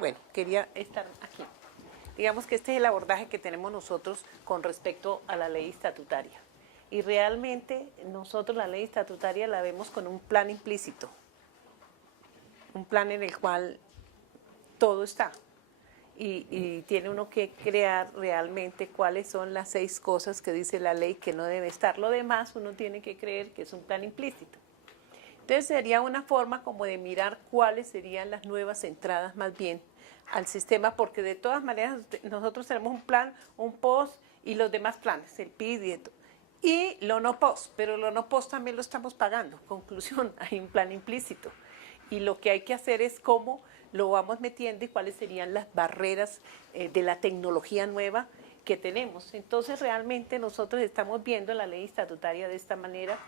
Bueno, quería estar aquí. Digamos que este es el abordaje que tenemos nosotros con respecto a la ley estatutaria. Y realmente nosotros la ley estatutaria la vemos con un plan implícito, un plan en el cual todo está. Y tiene uno que crear realmente cuáles son las 6 cosas que dice la ley que no debe estar. Lo demás uno tiene que creer que es un plan implícito. Entonces sería una forma como de mirar cuáles serían las nuevas entradas más bien al sistema, porque de todas maneras nosotros tenemos un plan, un post y los demás planes, el PID y lo no post, pero lo no post también lo estamos pagando. Conclusión, hay un plan implícito. Y lo que hay que hacer es cómo lo vamos metiendo y cuáles serían las barreras de la tecnología nueva que tenemos. Entonces realmente nosotros estamos viendo la ley estatutaria de esta manera,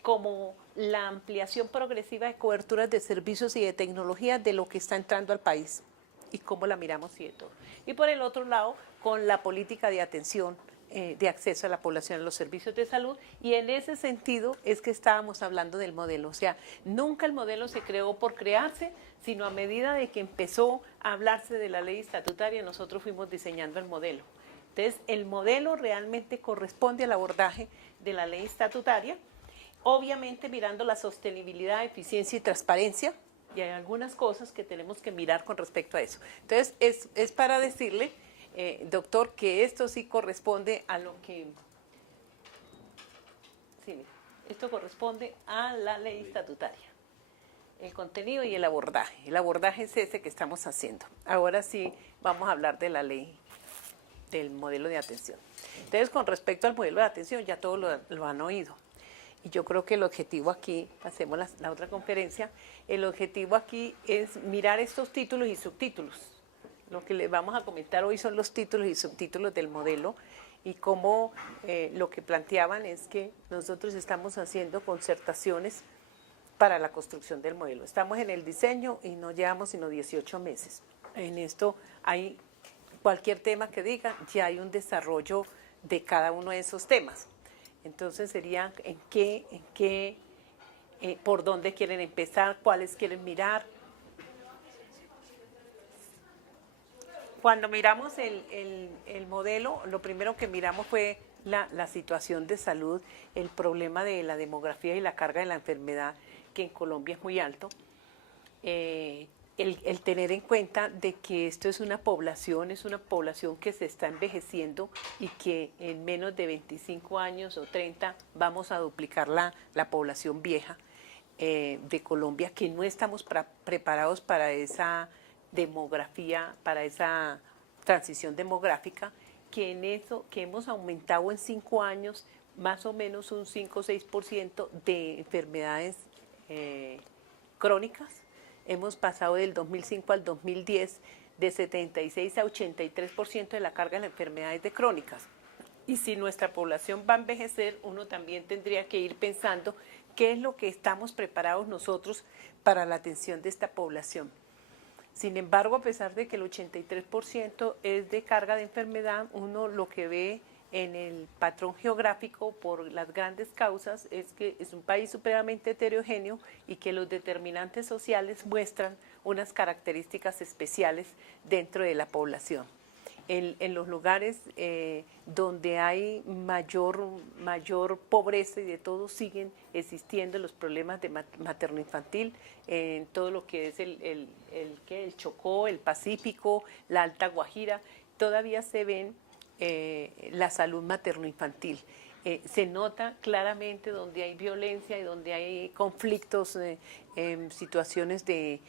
como la ampliación progresiva de coberturas de servicios y de tecnología de lo que está entrando al país y cómo la miramos y de todo. Y por el otro lado, con la política de atención, de acceso a la población a los servicios de salud, y en ese sentido es que estábamos hablando del modelo. O sea, nunca el modelo se creó por crearse, sino a medida de que empezó a hablarse de la ley estatutaria, nosotros fuimos diseñando el modelo. Entonces, el modelo realmente corresponde al abordaje de la ley estatutaria, obviamente mirando la sostenibilidad, eficiencia y transparencia, y hay algunas cosas que tenemos que mirar con respecto a eso. Entonces, es para decirle, doctor, que esto sí corresponde a lo que... Sí, mira, esto corresponde a la ley estatutaria. El contenido y el abordaje. El abordaje es ese que estamos haciendo. Ahora sí vamos a hablar de la ley, del modelo de atención. Entonces, con respecto al modelo de atención, ya todos lo han oído. Y yo creo que el objetivo aquí, hacemos la otra conferencia, el objetivo aquí es mirar estos títulos y subtítulos. Lo que les vamos a comentar hoy son los títulos y subtítulos del modelo, y cómo lo que planteaban es que nosotros estamos haciendo concertaciones para la construcción del modelo. Estamos en el diseño y no llevamos sino 18 meses. En esto hay cualquier tema que diga, ya hay un desarrollo de cada uno de esos temas. Entonces sería por dónde quieren empezar, cuáles quieren mirar. Cuando miramos el modelo, lo primero que miramos fue la situación de salud, el problema de la demografía y la carga de la enfermedad, que en Colombia es muy alto. El tener en cuenta de que esto es una población que se está envejeciendo y que en menos de 25 años o 30 vamos a duplicar la población vieja de Colombia, que no estamos preparados para esa demografía, para esa transición demográfica, que en eso, que hemos aumentado en 5 años más o menos un 5 o 6% de enfermedades crónicas. Hemos pasado del 2005 al 2010 de 76 a 83% de la carga de las enfermedades de crónicas. Y si nuestra población va a envejecer, uno también tendría que ir pensando qué es lo que estamos preparados nosotros para la atención de esta población. Sin embargo, a pesar de que el 83% es de carga de enfermedad, uno lo que ve en el patrón geográfico por las grandes causas es que es un país supremamente heterogéneo y que los determinantes sociales muestran unas características especiales dentro de la población. En los lugares donde hay mayor pobreza y de todo, siguen existiendo los problemas de materno-infantil, en todo lo que es el Chocó, el Pacífico, la Alta Guajira, todavía se ven la salud materno-infantil. Se nota claramente donde hay violencia y donde hay conflictos, situaciones de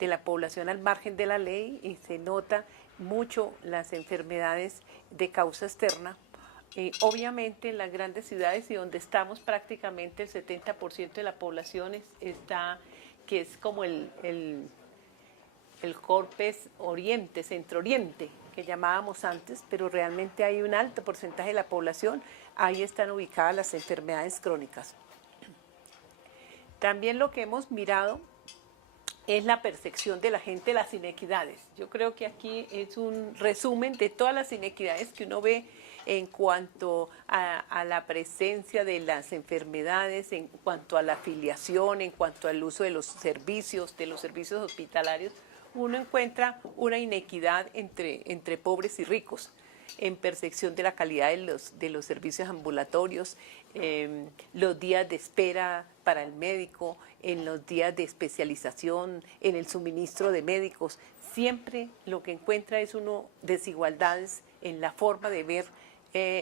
la población al margen de la ley, y se nota mucho las enfermedades de causa externa. Obviamente en las grandes ciudades, y donde estamos prácticamente el 70% de la población está, que es como el Corpes Oriente, Centro Oriente, que llamábamos antes, pero realmente hay un alto porcentaje de la población, ahí están ubicadas las enfermedades crónicas. También lo que hemos mirado es la percepción de la gente de las inequidades. Yo creo que aquí es un resumen de todas las inequidades que uno ve en cuanto a la presencia de las enfermedades, en cuanto a la afiliación, en cuanto al uso de los servicios hospitalarios, uno encuentra una inequidad entre pobres y ricos en percepción de la calidad de los servicios ambulatorios, los días de espera para el médico, en los días de especialización, en el suministro de médicos. Siempre lo que encuentra es uno desigualdades en la forma de ver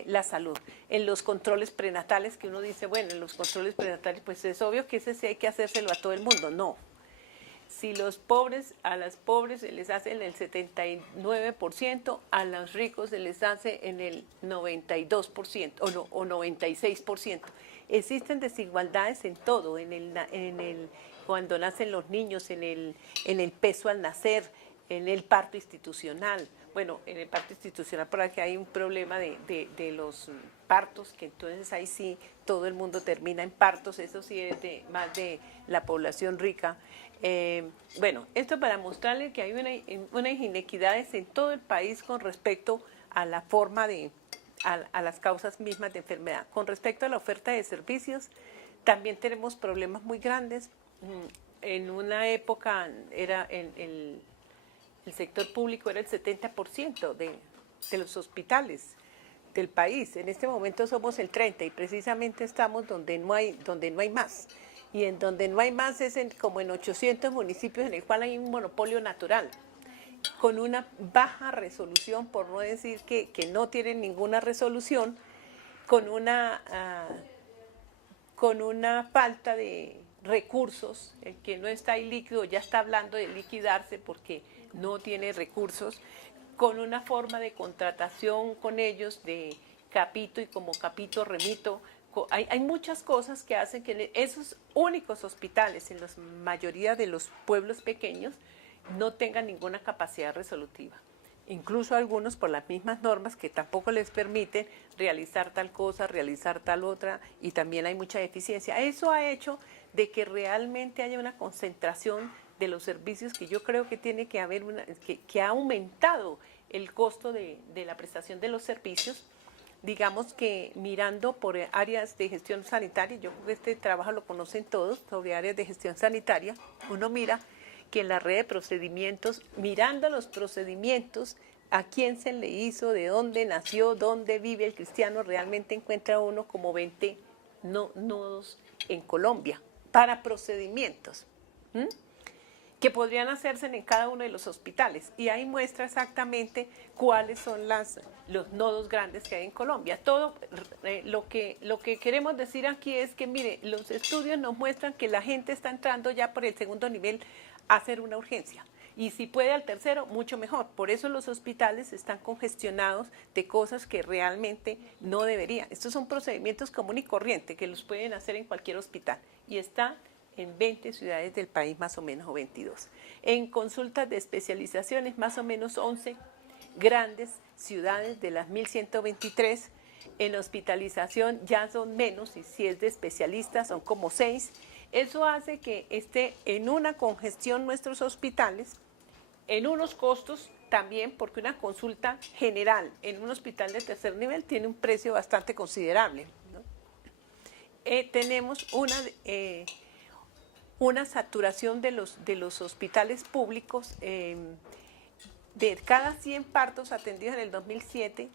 la salud. En los controles prenatales, que uno dice, bueno, en los controles prenatales, pues es obvio que ese sí hay que hacérselo a todo el mundo. No. Si a las pobres se les hace en el 79%, a los ricos se les hace en el 92% o 96%. Existen desigualdades en todo, cuando nacen los niños, en el peso al nacer, en el parto institucional. Bueno, en el parto institucional por aquí hay un problema de los partos, que entonces ahí sí todo el mundo termina en partos, eso sí es más de la población rica. Bueno, esto para mostrarles que hay unas inequidades en todo el país con respecto a la forma a las causas mismas de enfermedad. Con respecto a la oferta de servicios, también tenemos problemas muy grandes. En una época el sector público era el 70% de los hospitales del país. En este momento somos el 30% y precisamente estamos donde no hay más. Y en donde no hay más es como en 800 municipios en el cual hay un monopolio natural, con una baja resolución, por no decir que no tienen ninguna resolución, con una falta de recursos. El que no está ahí líquido ya está hablando de liquidarse porque no tiene recursos, con una forma de contratación con ellos de capito y como capito remito. Hay muchas cosas que hacen que esos únicos hospitales en la mayoría de los pueblos pequeños no tengan ninguna capacidad resolutiva. Incluso algunos por las mismas normas que tampoco les permiten realizar tal cosa, realizar tal otra, y también hay mucha deficiencia. Eso ha hecho de que realmente haya una concentración de los servicios que yo creo que tiene que haber, que ha aumentado el costo de la prestación de los servicios. Digamos que mirando por áreas de gestión sanitaria, yo creo que este trabajo lo conocen todos, sobre áreas de gestión sanitaria, uno mira que en la red de procedimientos, mirando los procedimientos, a quién se le hizo, de dónde nació, dónde vive el cristiano, realmente encuentra uno como 20 nodos en Colombia para procedimientos que podrían hacerse en cada uno de los hospitales. Y ahí muestra exactamente cuáles son los nodos grandes que hay en Colombia. Todo lo que queremos decir aquí es que, mire, los estudios nos muestran que la gente está entrando ya por el segundo nivel a hacer una urgencia. Y si puede al tercero, mucho mejor. Por eso los hospitales están congestionados de cosas que realmente no deberían. Estos son procedimientos común y corriente que los pueden hacer en cualquier hospital. Y está en 20 ciudades del país más o menos, o 22. En consultas de especializaciones, más o menos 11 grandes ciudades de las 1.123. En hospitalización ya son menos, y si es de especialistas son como 6. Eso hace que esté en una congestión nuestros hospitales, en unos costos también, porque una consulta general en un hospital de tercer nivel tiene un precio bastante considerable, ¿no? Tenemos una saturación de los hospitales públicos. De cada 100 partos atendidos en el 2007,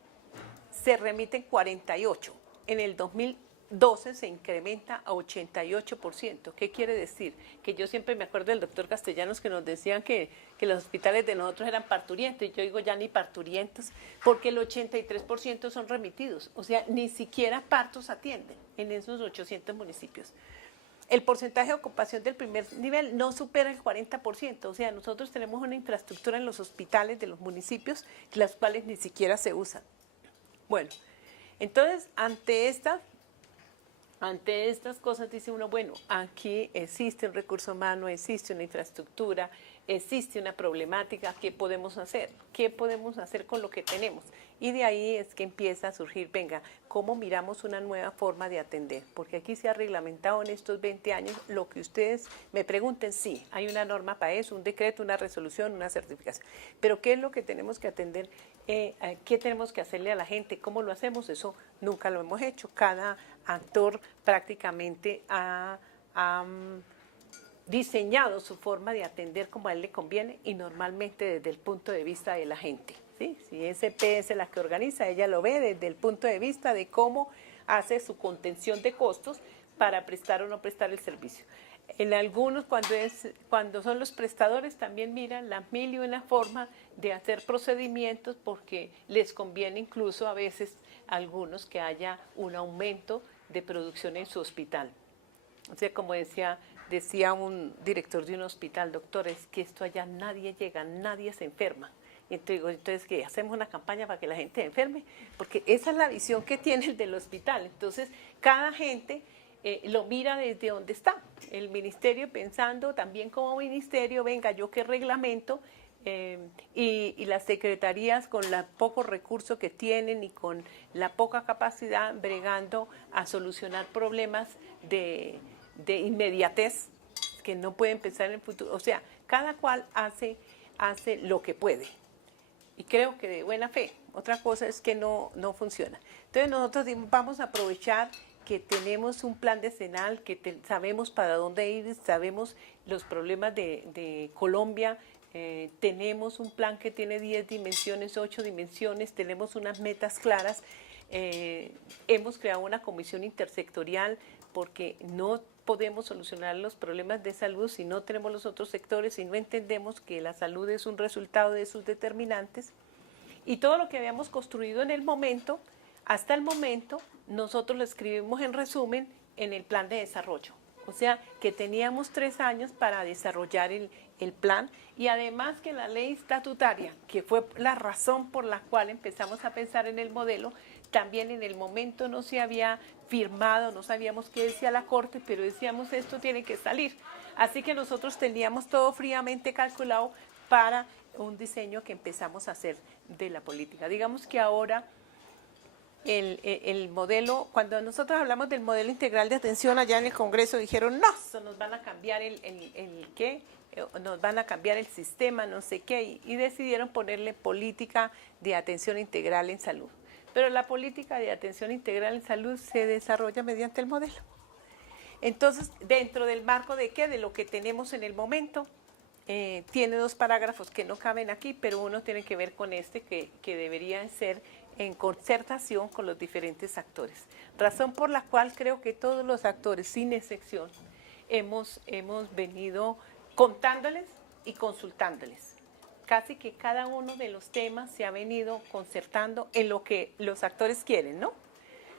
se remiten 48. En el 2012 se incrementa a 88%. ¿Qué quiere decir? Que yo siempre me acuerdo del doctor Castellanos que nos decían que los hospitales de nosotros eran parturientos. Y yo digo ya ni parturientos, porque el 83% son remitidos. O sea, ni siquiera partos atienden en esos 800 municipios. El porcentaje de ocupación del primer nivel no supera el 40%, o sea, nosotros tenemos una infraestructura en los hospitales de los municipios, las cuales ni siquiera se usan. Bueno, entonces, ante estas cosas dice uno, bueno, aquí existe un recurso humano, existe una infraestructura, existe una problemática, ¿qué podemos hacer? ¿Qué podemos hacer con lo que tenemos? Y de ahí es que empieza a surgir, venga, ¿cómo miramos una nueva forma de atender? Porque aquí se ha reglamentado en estos 20 años lo que ustedes me pregunten, sí, hay una norma para eso, un decreto, una resolución, una certificación. Pero ¿qué es lo que tenemos que atender? ¿Qué tenemos que hacerle a la gente? ¿Cómo lo hacemos? Eso nunca lo hemos hecho. Cada actor prácticamente ha diseñado su forma de atender como a él le conviene y normalmente desde el punto de vista de la gente. ¿Sí? Si SP es la que organiza, ella lo ve desde el punto de vista de cómo hace su contención de costos para prestar o no prestar el servicio. En algunos, cuando son los prestadores, también miran las mil y una forma de hacer procedimientos porque les conviene incluso a veces a algunos que haya un aumento de producción en su hospital. O sea, como decía un director de un hospital, doctor, es que esto allá nadie llega, nadie se enferma. Entonces, ¿qué? ¿Hacemos una campaña para que la gente se enferme? Porque esa es la visión que tiene el del hospital. Entonces, cada gente lo mira desde donde está. El ministerio pensando también como ministerio, venga, yo qué reglamento, y las secretarías con los pocos recursos que tienen y con la poca capacidad bregando a solucionar problemas de inmediatez que no pueden pensar en el futuro. O sea, cada cual hace lo que puede. Y creo que de buena fe. Otra cosa es que no funciona. Entonces nosotros vamos a aprovechar que tenemos un plan decenal, que sabemos para dónde ir, sabemos los problemas de Colombia, tenemos un plan que tiene 10 dimensiones, 8 dimensiones, tenemos unas metas claras, hemos creado una comisión intersectorial porque no podemos solucionar los problemas de salud si no tenemos los otros sectores, si no entendemos que la salud es un resultado de sus determinantes. Y todo lo que habíamos construido en el momento, hasta el momento, nosotros lo escribimos en resumen en el plan de desarrollo. O sea, que teníamos 3 años para desarrollar el plan y además que la ley estatutaria, que fue la razón por la cual empezamos a pensar en el modelo, también en el momento no se había firmado, no sabíamos qué decía la Corte, pero decíamos esto tiene que salir. Así que nosotros teníamos todo fríamente calculado para un diseño que empezamos a hacer de la política. Digamos que ahora el modelo, cuando nosotros hablamos del modelo integral de atención allá en el Congreso, dijeron, no, eso nos van a cambiar nos van a cambiar el sistema, no sé qué, y decidieron ponerle política de atención integral en salud. Pero la política de atención integral en salud se desarrolla mediante el modelo. Entonces, dentro del marco de ¿qué? De lo que tenemos en el momento, tiene 2 parágrafos que no caben aquí, pero uno tiene que ver con que deberían ser en concertación con los diferentes actores. Razón por la cual creo que todos los actores, sin excepción, hemos venido contándoles y consultándoles. Casi que cada uno de los temas se ha venido concertando en lo que los actores quieren, ¿no?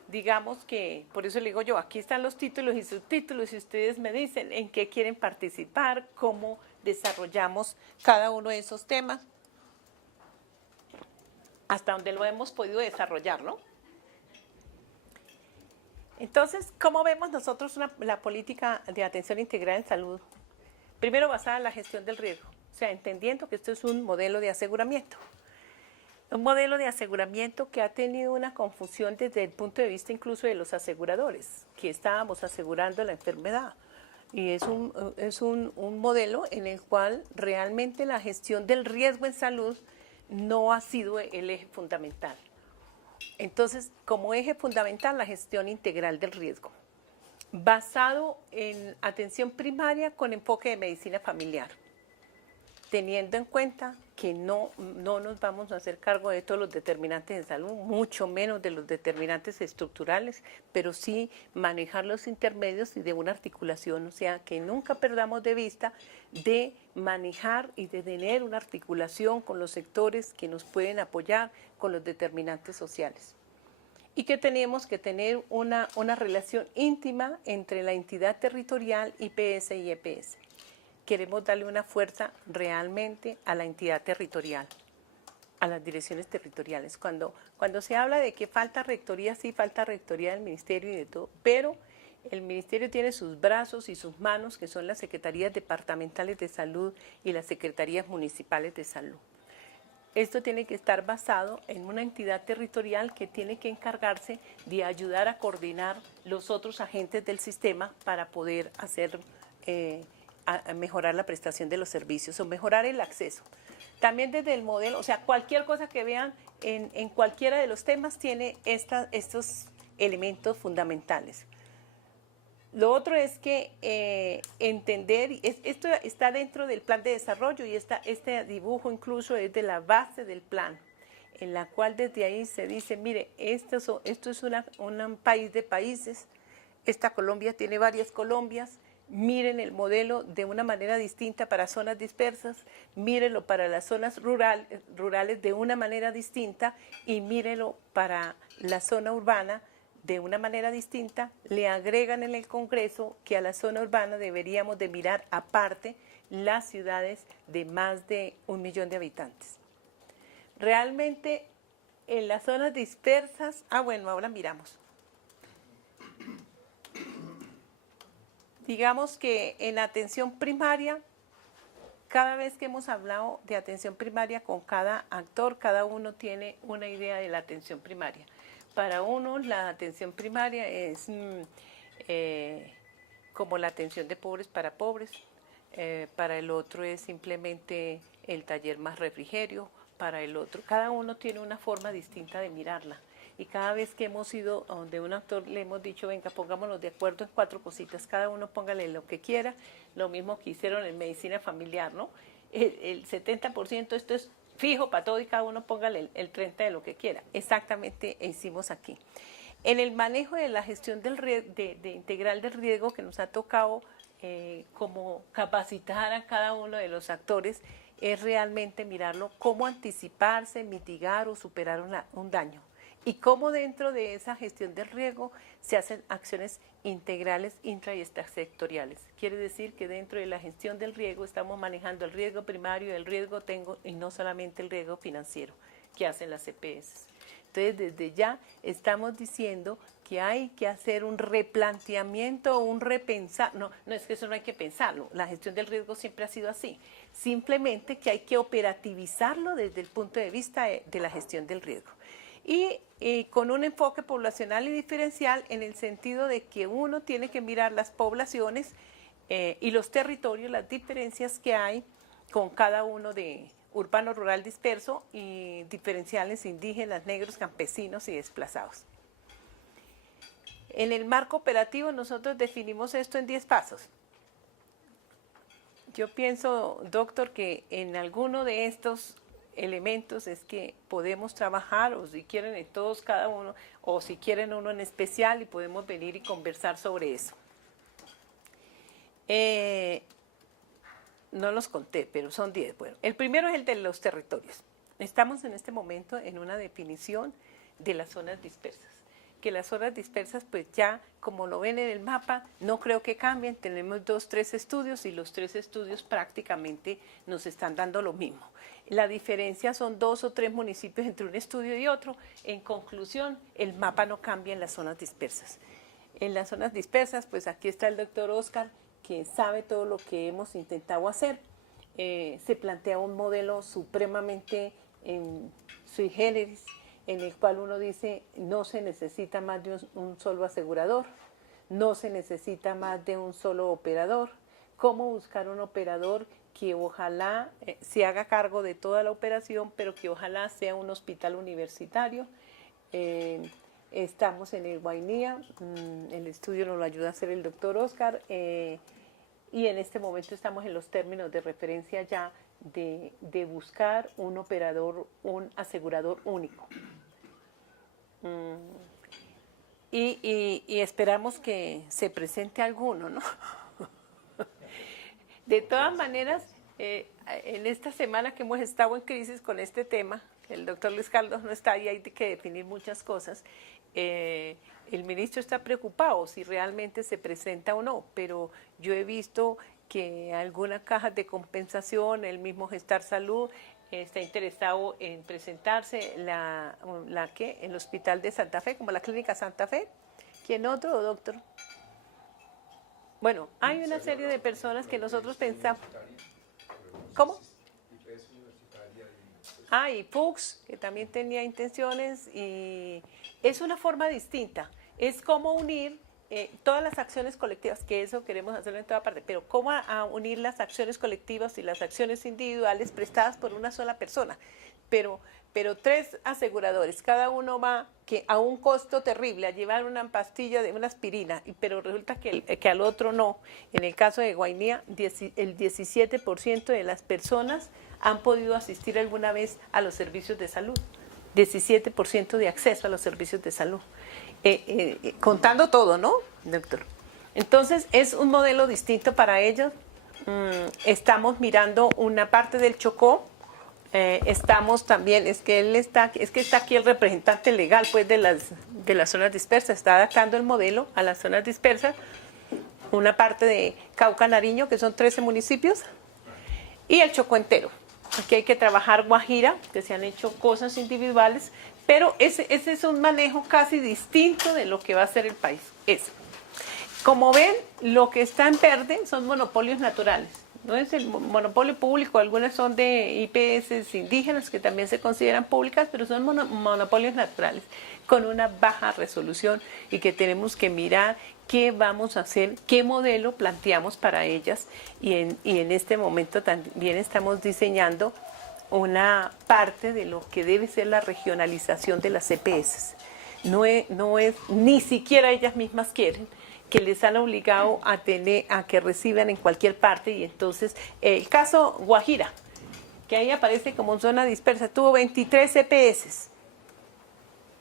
Digamos que, por eso le digo yo, aquí están los títulos y subtítulos y ustedes me dicen en qué quieren participar, cómo desarrollamos cada uno de esos temas, hasta donde lo hemos podido desarrollar, ¿no? Entonces, ¿cómo vemos nosotros la política de atención integral en salud? Primero, basada en la gestión del riesgo, o sea, entendiendo que esto es un modelo de aseguramiento. Un modelo de aseguramiento que ha tenido una confusión desde el punto de vista incluso de los aseguradores, que estábamos asegurando la enfermedad. Y es un modelo en el cual realmente la gestión del riesgo en salud no ha sido el eje fundamental. Entonces, como eje fundamental, la gestión integral del riesgo, basado en atención primaria con enfoque de medicina familiar, teniendo en cuenta que no nos vamos a hacer cargo de todos los determinantes de salud, mucho menos de los determinantes estructurales, pero sí manejar los intermedios y de una articulación, o sea, que nunca perdamos de vista de manejar y de tener una articulación con los sectores que nos pueden apoyar con los determinantes sociales. Y que tenemos que tener una relación íntima entre la entidad territorial, IPS y EPS. Queremos darle una fuerza realmente a la entidad territorial, a las direcciones territoriales. Cuando se habla de que falta rectoría, sí falta rectoría del ministerio y de todo, pero el ministerio tiene sus brazos y sus manos, que son las secretarías departamentales de salud y las secretarías municipales de salud. esto tiene que estar basado en una entidad territorial que tiene que encargarse de ayudar a coordinar los otros agentes del sistema para poder hacer, a mejorar la prestación de los servicios o mejorar el acceso. También desde el modelo, o sea, cualquier cosa que vean en cualquiera de los temas tiene estos elementos fundamentales. Lo otro es que entender, esto está dentro del plan de desarrollo y este dibujo incluso es de la base del plan, en la cual desde ahí se dice, mire, esto es un país de países, esta Colombia tiene varias Colombias, miren el modelo de una manera distinta para zonas dispersas, mírenlo para las zonas rurales de una manera distinta y mírenlo para la zona urbana de una manera distinta. Le agregan en el Congreso que a la zona urbana deberíamos de mirar aparte las ciudades de más de 1 millón de habitantes. Realmente en las zonas dispersas, bueno, ahora miramos. Digamos que en atención primaria, cada vez que hemos hablado de atención primaria con cada actor, cada uno tiene una idea de la atención primaria. Para uno, la atención primaria es como la atención de pobres para pobres. Para el otro es simplemente el taller más refrigerio. Para el otro, cada uno tiene una forma distinta de mirarla. Y cada vez que hemos ido a donde un actor le hemos dicho, venga, pongámonos de acuerdo en 4 cositas, cada uno póngale lo que quiera, lo mismo que hicieron en medicina familiar, ¿no? El 70% esto es fijo para todo y cada uno póngale el 30% de lo que quiera. Exactamente hicimos aquí. En el manejo de la gestión del de integral del riesgo que nos ha tocado como capacitar a cada uno de los actores, es realmente mirarlo, cómo anticiparse, mitigar o superar un daño. Y cómo dentro de esa gestión del riesgo se hacen acciones integrales intra y extrasectoriales. Quiere decir que dentro de la gestión del riesgo estamos manejando el riesgo primario, el riesgo y no solamente el riesgo financiero que hacen las EPS. Entonces, desde ya estamos diciendo que hay que hacer un replanteamiento, un repensar. No es que eso no hay que pensarlo. La gestión del riesgo siempre ha sido así. Simplemente que hay que operativizarlo desde el punto de vista de la gestión del riesgo. Y con un enfoque poblacional y diferencial en el sentido de que uno tiene que mirar las poblaciones y los territorios, las diferencias que hay con cada uno de urbano, rural, disperso y diferenciales indígenas, negros, campesinos y desplazados. En el marco operativo nosotros definimos esto en 10 pasos. Yo pienso, doctor, que en alguno de estos elementos es que podemos trabajar, o si quieren en todos cada uno, o si quieren uno en especial, y podemos venir y conversar sobre eso. No los conté, pero son 10. Bueno, el primero es el de los territorios. Estamos en este momento en una definición de las zonas dispersas. Que las zonas dispersas, pues ya, como lo ven en el mapa, no creo que cambien. Tenemos 2, 3 estudios y los 3 estudios prácticamente nos están dando lo mismo. La diferencia son 2 o 3 municipios entre un estudio y otro. En conclusión, el mapa no cambia en las zonas dispersas. En las zonas dispersas, pues aquí está el doctor Oscar, que sabe todo lo que hemos intentado hacer. Se plantea un modelo supremamente sui generis, en el cual uno dice, no se necesita más de un solo asegurador, no se necesita más de un solo operador. ¿Cómo buscar un operador que ojalá se haga cargo de toda la operación, pero que ojalá sea un hospital universitario? Estamos en el Guainía, el estudio nos lo ayuda a hacer el doctor Oscar, y en este momento estamos en los términos de referencia ya de buscar un operador, un asegurador único. Y esperamos que se presente alguno, ¿no? De todas maneras, en esta semana que hemos estado en crisis con este tema, el doctor Luis Carlos no está ahí, hay que definir muchas cosas. El ministro está preocupado si realmente se presenta o no, pero yo he visto que algunas cajas de compensación, el mismo Gestar Salud, está interesado en presentarse el Hospital de Santa Fe, como la Clínica Santa Fe. ¿Quién otro, doctor? Bueno, hay una serie de personas que nosotros pensamos. ¿Cómo? Ah, y Fuchs, que también tenía intenciones, y es una forma distinta. Es como unir todas las acciones colectivas, que eso queremos hacerlo en toda parte, pero cómo a unir las acciones colectivas y las acciones individuales prestadas por una sola persona. Pero, pero tres aseguradores, cada uno va que a un costo terrible a llevar una pastilla de una aspirina, pero resulta que al otro no. En el caso de Guainía, el 17% de las personas han podido asistir alguna vez a los servicios de salud. 17% de acceso a los servicios de salud. Contando todo, ¿no, doctor? Entonces, es un modelo distinto para ellos. Estamos mirando una parte del Chocó. Estamos también, es que está aquí el representante legal pues de las zonas dispersas, está adaptando el modelo a las zonas dispersas, una parte de Cauca, Nariño, que son 13 municipios, y el Chocó entero. Aquí hay que trabajar Guajira, que se han hecho cosas individuales, pero ese es un manejo casi distinto de lo que va a ser el país. Como ven, lo que está en verde son monopolios naturales. No es el monopolio público, algunas son de IPS indígenas que también se consideran públicas, pero son monopolios naturales con una baja resolución y que tenemos que mirar qué vamos a hacer, qué modelo planteamos para ellas y en este momento también estamos diseñando una parte de lo que debe ser la regionalización de las EPS. No es, ni siquiera ellas mismas quieren, que les han obligado a que reciban en cualquier parte, y entonces el caso Guajira, que ahí aparece como zona dispersa, tuvo 23 EPS,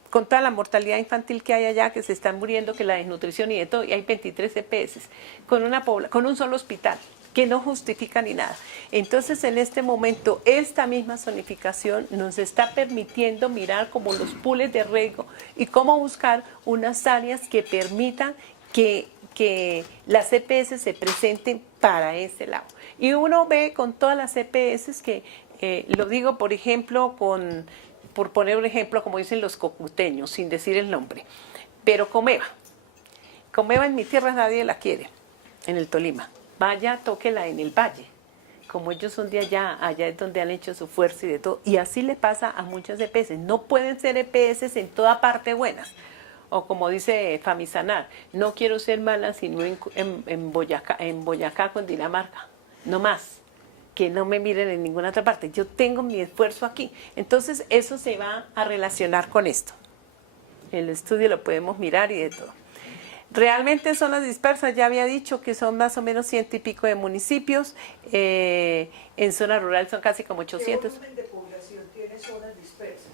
con toda la mortalidad infantil que hay allá, que se están muriendo, que la desnutrición y de todo, y hay 23 EPS, con un solo hospital, que no justifica ni nada. Entonces, en este momento, esta misma zonificación nos está permitiendo mirar como los pools de riesgo y cómo buscar unas áreas que permitan que las EPS se presenten para ese lado. Y uno ve con todas las EPS que, lo digo por ejemplo, por poner un ejemplo, como dicen los cocuteños, sin decir el nombre, pero Comeva en mi tierra nadie la quiere, en el Tolima. Vaya, tóquela en el valle. Como ellos son de allá es donde han hecho su fuerza y de todo. Y así le pasa a muchas EPS. No pueden ser EPS en toda parte buenas. O como dice Famisanar, no quiero ser mala sino en Boyacá con Dinamarca. No más. Que no me miren en ninguna otra parte. Yo tengo mi esfuerzo aquí. Entonces eso se va a relacionar con esto. El estudio lo podemos mirar y de todo. Realmente zonas dispersas, ya había dicho que son más o menos 100 y pico de municipios. En zona rural son casi como 800. ¿Qué volumen de población tiene zonas dispersas?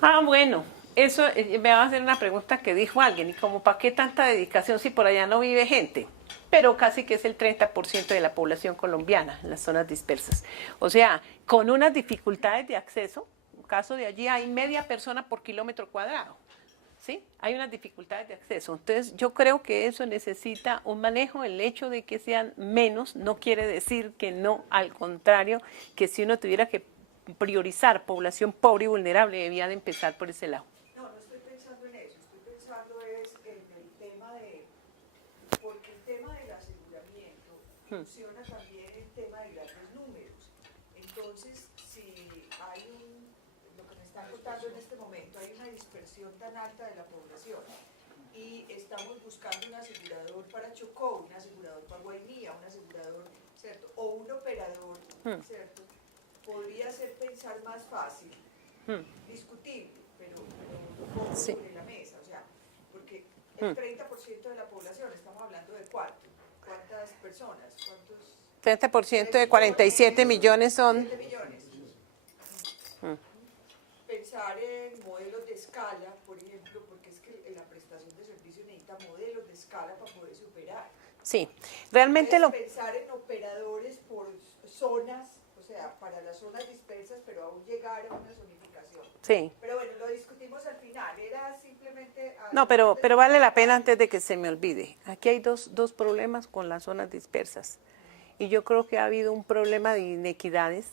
Ah, bueno, eso me va a hacer una pregunta que dijo alguien, y como para qué tanta dedicación si por allá no vive gente, pero casi que es el 30% de la población colombiana en las zonas dispersas. O sea, con unas dificultades de acceso, en caso de allí hay media persona por kilómetro cuadrado. ¿Sí? Hay unas dificultades de acceso. Entonces, yo creo que eso necesita un manejo. El hecho de que sean menos no quiere decir que no, al contrario, que si uno tuviera que priorizar población pobre y vulnerable, debía de empezar por ese lado. No estoy pensando en eso. Estoy pensando es en el tema porque el tema del aseguramiento funciona también el tema de grandes números. Entonces, si hay lo que me están contando en este momento, hay una dispersión tan alta de la población y estamos buscando un asegurador para Chocó, un asegurador para Guainía, un asegurador, ¿cierto? O un operador, ¿cierto? Podría ser pensar más fácil, discutible, pero Sí. sobre la mesa, o sea, porque el 30% de la población, estamos hablando de ¿cuántas personas? ¿Cuántos? 30% de 47 millones son... 7 millones. Pensar en modelos de escala, por ejemplo, porque es que la prestación de servicios necesita modelos de escala para poder superar. Sí, realmente Pensar en operadores por zonas, o sea, para las zonas dispersas, pero aún llegar a una zonificación. Sí. Pero bueno, lo discutimos al final, era simplemente... No, pero vale la pena antes de que se me olvide. Aquí hay dos problemas con las zonas dispersas. Y yo creo que ha habido un problema de inequidades,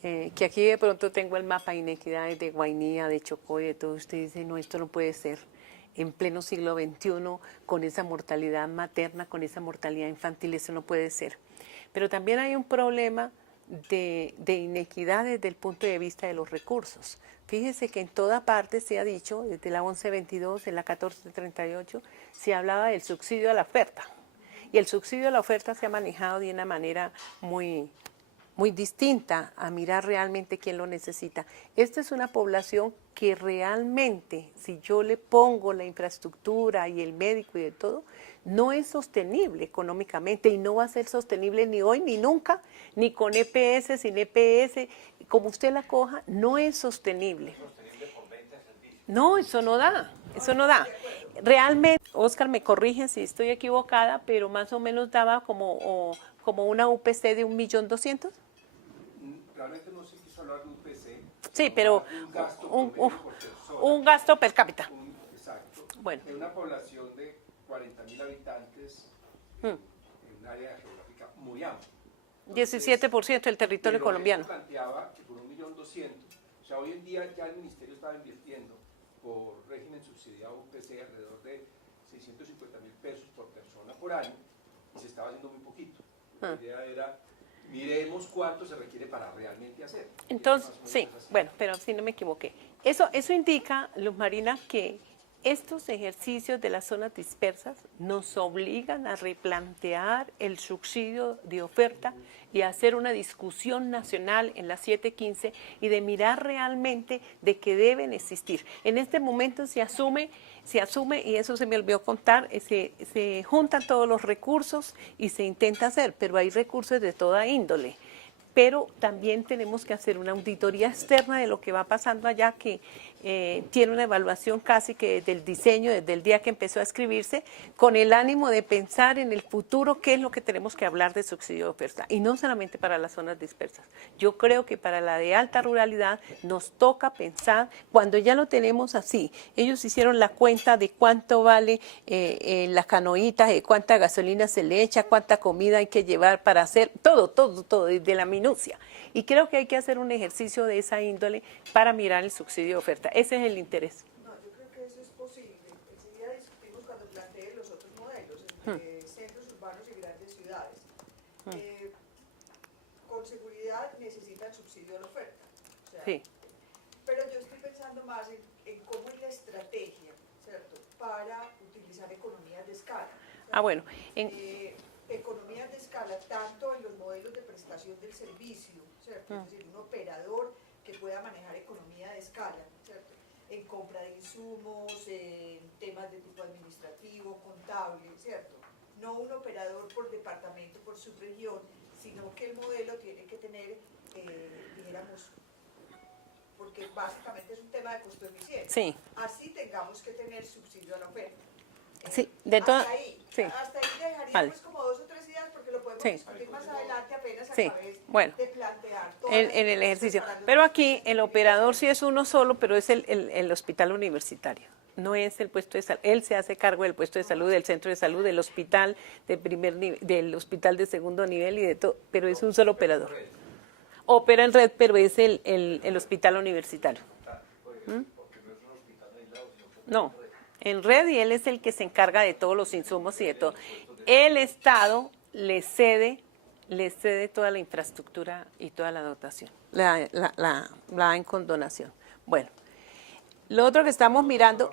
que aquí de pronto tengo el mapa de inequidades de Guainía, de Chocó y de todo. Usted dice, no, esto no puede ser. En pleno siglo XXI, con esa mortalidad materna, con esa mortalidad infantil, eso no puede ser. Pero también hay un problema de inequidad desde el punto de vista de los recursos. Fíjese que en toda parte se ha dicho, desde la 1122, en la 1438, se hablaba del subsidio a la oferta. Y el subsidio a la oferta se ha manejado de una manera muy distinta a mirar realmente quién lo necesita. Esta es una población que realmente, si yo le pongo la infraestructura y el médico y de todo, no es sostenible económicamente y no va a ser sostenible ni hoy ni nunca, ni con EPS, sin EPS, como usted la coja, no es sostenible. No, eso no da, eso no da. Realmente, Oscar me corrige si estoy equivocada, pero más o menos daba como una UPC de 1.200.000. Realmente no se quiso hablar de UPC. Sí, pero un gasto per cápita. Exacto. Bueno. En una población de 40.000 habitantes, en un área geográfica muy amplia. 17% del territorio colombiano. Se planteaba que por 1.200.000, o sea, hoy en día ya el ministerio estaba invirtiendo por régimen subsidiado UPC alrededor de 650.000 pesos por persona por año, y se estaba haciendo muy poquito. La idea era, miremos cuánto se requiere para realmente hacer. Entonces, sí, bueno, pero si no me equivoqué. Eso indica, Luz Marina, que estos ejercicios de las zonas dispersas nos obligan a replantear el subsidio de oferta y a hacer una discusión nacional en la 715 y de mirar realmente de que deben existir. En este momento se asume, y eso se me olvidó contar, se juntan todos los recursos y se intenta hacer, pero hay recursos de toda índole. Pero también tenemos que hacer una auditoría externa de lo que va pasando allá, que tiene una evaluación casi que desde el diseño, desde el día que empezó a escribirse, con el ánimo de pensar en el futuro qué es lo que tenemos que hablar de subsidio de oferta, y no solamente para las zonas dispersas. Yo creo que para la de alta ruralidad nos toca pensar, cuando ya lo tenemos así, ellos hicieron la cuenta de cuánto vale las canoitas, de cuánta gasolina se le echa, cuánta comida hay que llevar para hacer, todo, desde la minucia. Y creo que hay que hacer un ejercicio de esa índole para mirar el subsidio de oferta. Ese es el interés. No, yo creo que eso es posible. Enseguida discutimos cuando plantee los otros modelos entre centros urbanos y grandes ciudades. Con seguridad necesitan subsidio a la oferta. O sea, Sí. Pero yo estoy pensando más en cómo es la estrategia, ¿cierto?, para utilizar economías de escala. Bueno. Economías de escala tanto en los modelos de prestación del servicio, ¿cierto? Es decir, un operador que pueda manejar economía de escala, ¿cierto?, en compra de insumos, en temas de tipo administrativo, contable, ¿cierto? No un operador por departamento, por subregión, sino que el modelo tiene que tener, dijéramos, porque básicamente es un tema de costo eficiente. Sí. Así tengamos que tener subsidio a la oferta. Sí, de todas. Sí. Hasta ahí dejaría Vale. pues como 2 o 3 ideas porque lo podemos discutir más adelante apenas Bueno, de plantear en el ejercicio. Pero aquí el operador sí es uno solo, pero es el hospital universitario. No es el puesto de salud. Él se hace cargo del puesto de salud, del centro de salud, del hospital de primer nivel, del hospital de segundo nivel y de todo, pero es un solo operador. Opera en red, pero es el hospital universitario. No, en red, y él es el que se encarga de todos los insumos y de todo. El Estado le cede toda la infraestructura y toda la dotación, la da en condonación. Bueno, lo otro que estamos mirando...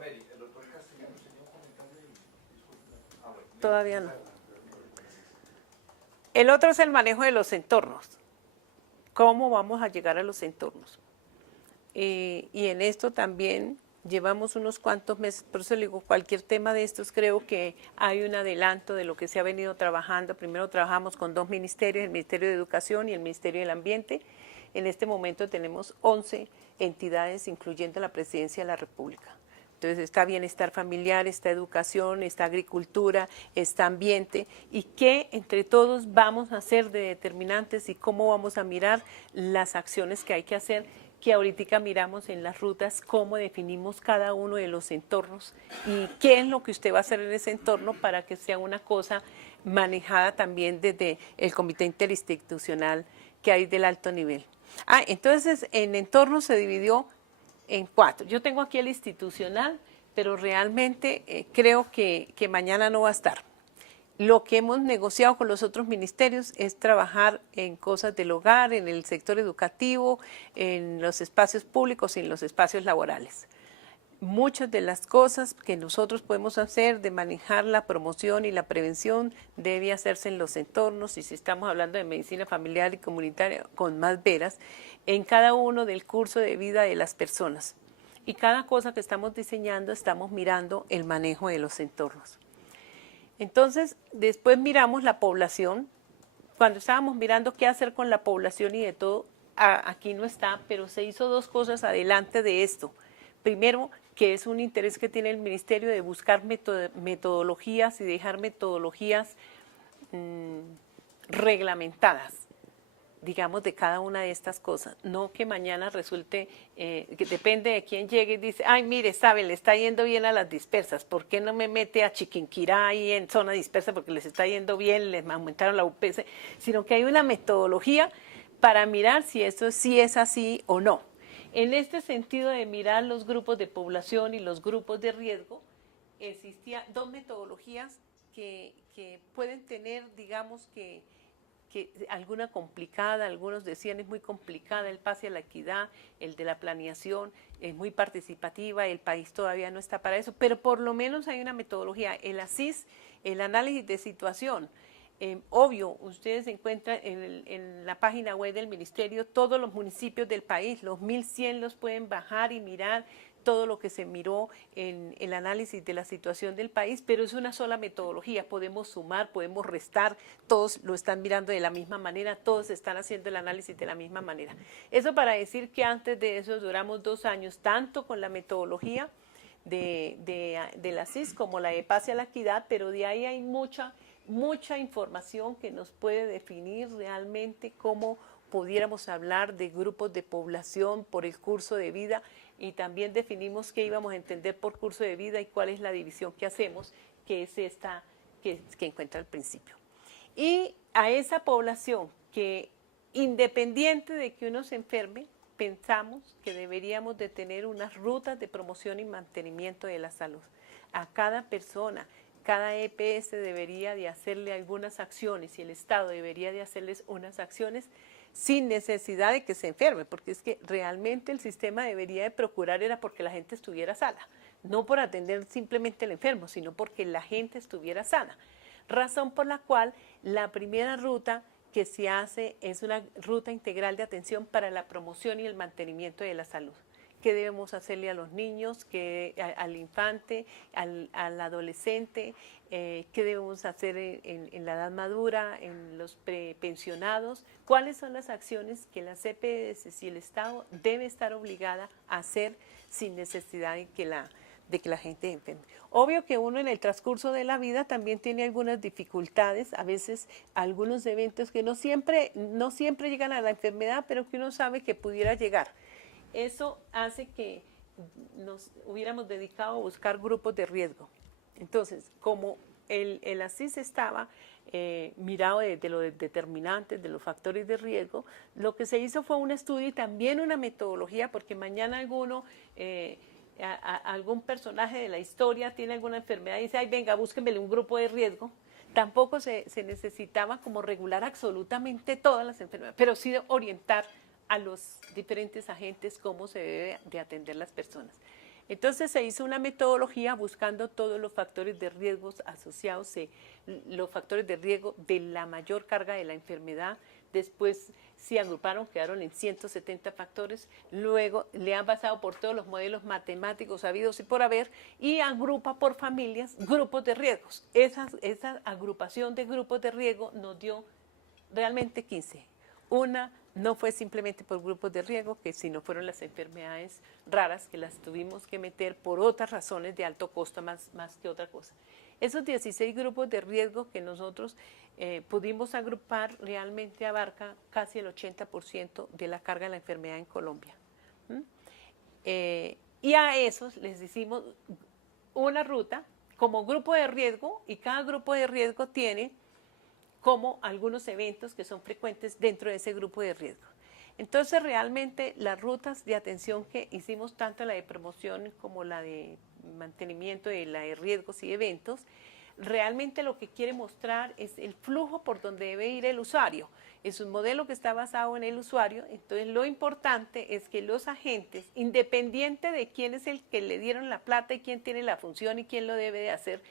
Todavía no. El otro es el manejo de los entornos. ¿Cómo vamos a llegar a los entornos? Y en esto también llevamos unos cuantos meses, por eso le digo, cualquier tema de estos creo que hay un adelanto de lo que se ha venido trabajando. Primero trabajamos con 2 ministerios, el Ministerio de Educación y el Ministerio del Ambiente. En este momento tenemos 11 entidades, incluyendo la Presidencia de la República. Entonces está bienestar familiar, está educación, está agricultura, está ambiente, y qué entre todos vamos a hacer de determinantes y cómo vamos a mirar las acciones que hay que hacer, que ahorita miramos en las rutas, cómo definimos cada uno de los entornos y qué es lo que usted va a hacer en ese entorno para que sea una cosa manejada también desde el comité interinstitucional que hay del alto nivel. Entonces en entorno se dividió en 4. Yo tengo aquí el institucional, pero realmente creo que mañana no va a estar. lo que hemos negociado con los otros ministerios es trabajar en cosas del hogar, en el sector educativo, en los espacios públicos y en los espacios laborales. Muchas de las cosas que nosotros podemos hacer de manejar la promoción y la prevención debe hacerse en los entornos, y si estamos hablando de medicina familiar y comunitaria, con más veras, en cada uno del curso de vida de las personas. Y cada cosa que estamos diseñando, estamos mirando el manejo de los entornos. Entonces, después miramos la población. Cuando estábamos mirando qué hacer con la población y de todo, aquí no está, pero se hizo dos cosas adelante de esto. Primero, que es un interés que tiene el ministerio de buscar metodologías y dejar metodologías reglamentadas, digamos, de cada una de estas cosas. No que mañana resulte, que depende de quién llegue y dice, ay, mire, sabe, le está yendo bien a las dispersas, ¿por qué no me mete a Chiquinquirá ahí en zona dispersa porque les está yendo bien, les aumentaron la UPC? Sino que hay una metodología para mirar si eso sí es así o no. En este sentido de mirar los grupos de población y los grupos de riesgo, existían dos metodologías que pueden tener, digamos, que alguna complicada, algunos decían es muy complicada, el pase a la equidad, el de la planeación, es muy participativa, el país todavía no está para eso, pero por lo menos hay una metodología, el ASIS, el análisis de situación. Obvio, ustedes encuentran en la página web del ministerio todos los municipios del país, los 1100 los pueden bajar y mirar todo lo que se miró en el análisis de la situación del país, pero es una sola metodología, podemos sumar, podemos restar, todos lo están mirando de la misma manera, todos están haciendo el análisis de la misma manera. Eso para decir que antes de eso duramos 2 años, tanto con la metodología de la CIS como la de Pase a la Equidad, pero de ahí hay mucha información que nos puede definir realmente cómo pudiéramos hablar de grupos de población por el curso de vida, y también definimos qué íbamos a entender por curso de vida y cuál es la división que hacemos, que es esta que encuentra al principio. Y a esa población que, independiente de que uno se enferme, pensamos que deberíamos de tener unas rutas de promoción y mantenimiento de la salud. A cada persona, cada EPS debería de hacerle algunas acciones y el Estado debería de hacerles unas acciones sin necesidad de que se enferme, porque es que realmente el sistema debería de procurar era porque la gente estuviera sana, no por atender simplemente al enfermo, sino porque la gente estuviera sana. Razón por la cual la primera ruta que se hace es una ruta integral de atención para la promoción y el mantenimiento de la salud. ¿Qué debemos hacerle a los niños, al infante, al adolescente? ¿Qué debemos hacer en la edad madura, en los pensionados? ¿Cuáles son las acciones que la CPS y el Estado debe estar obligada a hacer sin necesidad de que la gente enferme? Obvio que uno en el transcurso de la vida también tiene algunas dificultades, a veces algunos eventos que no siempre llegan a la enfermedad, pero que uno sabe que pudiera llegar. Eso hace que nos hubiéramos dedicado a buscar grupos de riesgo. Entonces, como el ASIS estaba mirado de los determinantes, de los factores de riesgo, lo que se hizo fue un estudio y también una metodología, porque mañana algún personaje de la historia tiene alguna enfermedad y dice, ay, venga, búsquenmele un grupo de riesgo. Tampoco se necesitaba como regular absolutamente todas las enfermedades, pero sí orientar a los diferentes agentes cómo se debe de atender las personas. Entonces se hizo una metodología buscando todos los factores de riesgos asociados, los factores de riesgo de la mayor carga de la enfermedad. Después se agruparon, quedaron en 170 factores, luego le han pasado por todos los modelos matemáticos habidos y por haber, y agrupa por familias grupos de riesgos. Esa agrupación de grupos de riesgo nos dio realmente 15. Una no fue simplemente por grupos de riesgo, que sino fueron las enfermedades raras que las tuvimos que meter por otras razones de alto costo más que otra cosa. Esos 16 grupos de riesgo que nosotros pudimos agrupar realmente abarca casi el 80% de la carga de la enfermedad en Colombia. Y a esos les hicimos una ruta como grupo de riesgo, y cada grupo de riesgo tiene como algunos eventos que son frecuentes dentro de ese grupo de riesgo. Entonces, realmente las rutas de atención que hicimos, tanto la de promoción como la de mantenimiento y la de riesgos y eventos, realmente lo que quiere mostrar es el flujo por donde debe ir el usuario. Es un modelo que está basado en el usuario, entonces lo importante es que los agentes, independiente de quién es el que le dieron la plata y quién tiene la función y quién lo debe de hacer,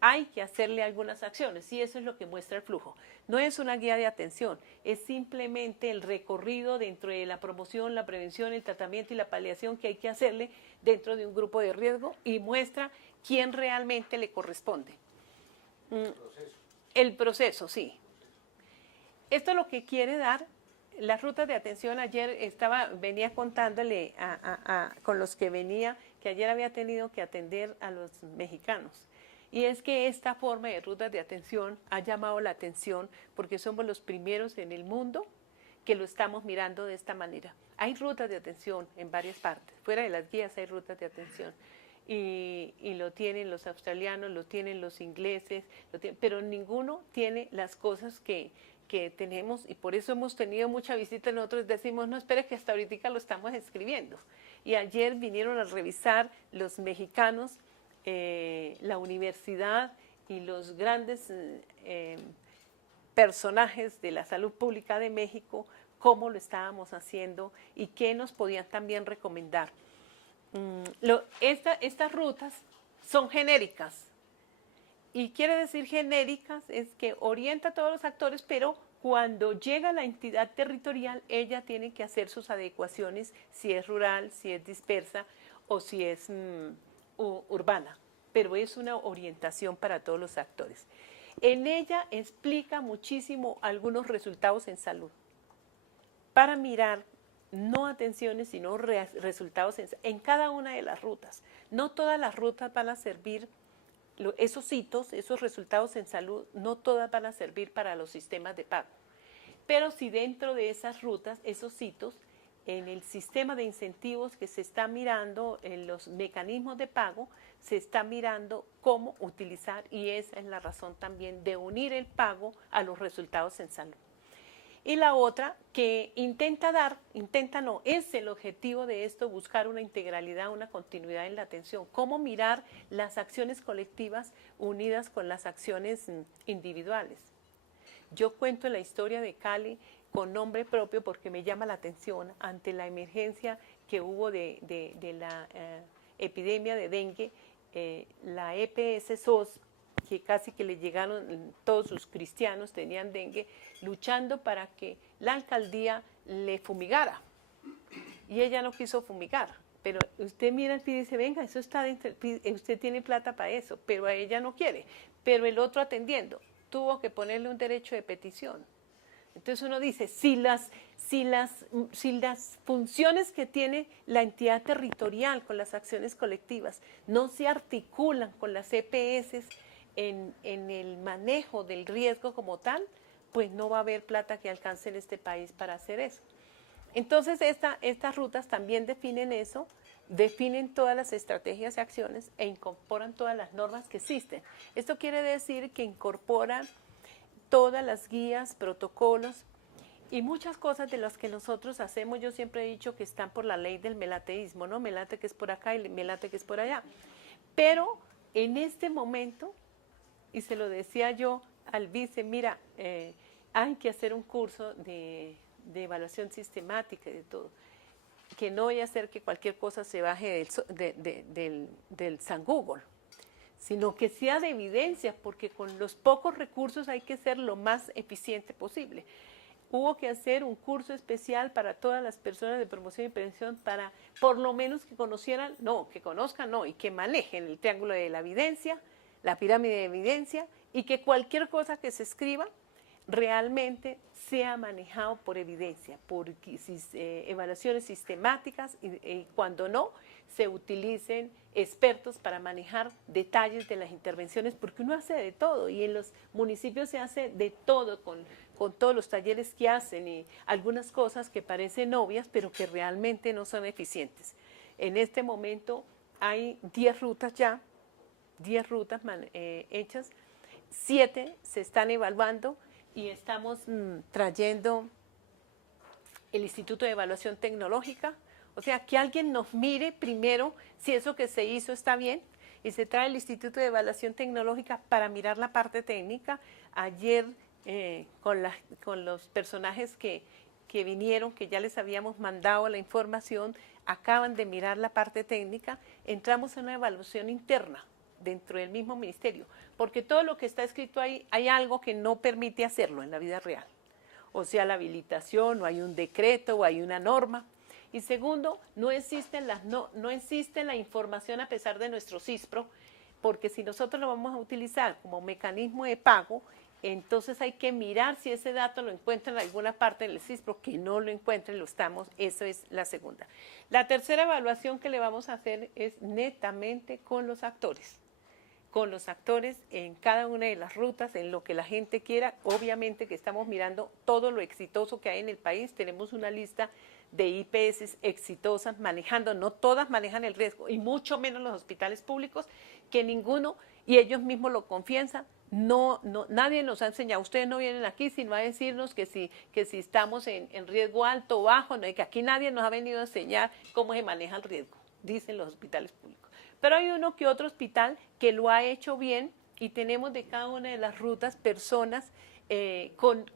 hay que hacerle algunas acciones y eso es lo que muestra el flujo. No es una guía de atención, es simplemente el recorrido dentro de la promoción, la prevención, el tratamiento y la paliación que hay que hacerle dentro de un grupo de riesgo y muestra quién realmente le corresponde. El proceso, sí. Esto es lo que quiere dar las rutas de atención. Ayer venía contándole con los que venía que ayer había tenido que atender a los mexicanos. Y es que esta forma de rutas de atención ha llamado la atención porque somos los primeros en el mundo que lo estamos mirando de esta manera. Hay rutas de atención en varias partes. Fuera de las guías hay rutas de atención. Y lo tienen los australianos, lo tienen los ingleses, pero ninguno tiene las cosas que tenemos y por eso hemos tenido mucha visita. Nosotros decimos, no espere que hasta ahorita lo estamos escribiendo. Y ayer vinieron a revisar los mexicanos, la universidad y los grandes personajes de la salud pública de México, cómo lo estábamos haciendo y qué nos podían también recomendar. Estas rutas son genéricas. Y quiere decir genéricas es que orienta a todos los actores, pero cuando llega la entidad territorial, ella tiene que hacer sus adecuaciones, si es rural, si es dispersa o si es urbana. Pero es una orientación para todos los actores. En ella explica muchísimo algunos resultados en salud. Para mirar, no atenciones, sino resultados en cada una de las rutas. No todas las rutas van a servir. Esos hitos, esos resultados en salud, no todas van a servir para los sistemas de pago. Pero si dentro de esas rutas, esos hitos, en el sistema de incentivos que se está mirando, en los mecanismos de pago, se está mirando cómo utilizar, y esa es la razón también de unir el pago a los resultados en salud. Y la otra que es el objetivo de esto, buscar una integralidad, una continuidad en la atención. Cómo mirar las acciones colectivas unidas con las acciones individuales. Yo cuento la historia de Cali con nombre propio porque me llama la atención ante la emergencia que hubo de la epidemia de dengue, la EPS-SOS, que casi que le llegaron, todos sus cristianos tenían dengue, luchando para que la alcaldía le fumigara. Y ella no quiso fumigar. Pero usted mira el PID y dice, venga, eso está dentro del PID, usted tiene plata para eso, pero a ella no quiere. Pero el otro atendiendo, tuvo que ponerle un derecho de petición. Entonces uno dice, si las funciones que tiene la entidad territorial con las acciones colectivas no se articulan con las EPS, en el manejo del riesgo como tal, pues no va a haber plata que alcance en este país para hacer eso. Entonces estas rutas también definen eso, definen todas las estrategias y acciones e incorporan todas las normas que existen. Esto quiere decir que incorporan todas las guías, protocolos y muchas cosas de las que nosotros hacemos. Yo siempre he dicho que están por la ley del melateísmo, ¿no? Melate que es por acá y melate que es por allá. Pero en este momento, y se lo decía yo al vice, mira, hay que hacer un curso de evaluación sistemática y de todo, que no vaya a hacer que cualquier cosa se baje del San Google, sino que sea de evidencia, porque con los pocos recursos hay que ser lo más eficiente posible. Hubo que hacer un curso especial para todas las personas de promoción y prevención para por lo menos que conozcan, y que manejen el triángulo de la evidencia, la pirámide de evidencia, y que cualquier cosa que se escriba realmente sea manejado por evidencia, por evaluaciones sistemáticas y cuando no, se utilicen expertos para manejar detalles de las intervenciones, porque uno hace de todo y en los municipios se hace de todo con todos los talleres que hacen y algunas cosas que parecen obvias, pero que realmente no son eficientes. En este momento hay 10 rutas ya, 10 rutas hechas, 7 se están evaluando y estamos trayendo el Instituto de Evaluación Tecnológica, o sea, que alguien nos mire primero si eso que se hizo está bien, y se trae el Instituto de Evaluación Tecnológica para mirar la parte técnica. Ayer con los personajes que vinieron, que ya les habíamos mandado la información, acaban de mirar la parte técnica, entramos en una evaluación interna dentro del mismo ministerio, porque todo lo que está escrito ahí, hay algo que no permite hacerlo en la vida real. O sea, la habilitación, o hay un decreto, o hay una norma. Y segundo, no existe la información a pesar de nuestro CISPRO, porque si nosotros lo vamos a utilizar como mecanismo de pago, entonces hay que mirar si ese dato lo encuentra en alguna parte del CISPRO, que no lo encuentre, eso es la segunda. La tercera evaluación que le vamos a hacer es netamente con los actores en cada una de las rutas, en lo que la gente quiera. Obviamente que estamos mirando todo lo exitoso que hay en el país, tenemos una lista de IPS exitosas manejando, no todas manejan el riesgo, y mucho menos los hospitales públicos, que ninguno, y ellos mismos lo confiesan, nadie nos ha enseñado, ustedes no vienen aquí sino a decirnos que si estamos en riesgo alto o bajo, no, que aquí nadie nos ha venido a enseñar cómo se maneja el riesgo, dicen los hospitales públicos. Pero hay uno que otro hospital que lo ha hecho bien, y tenemos de cada una de las rutas personas con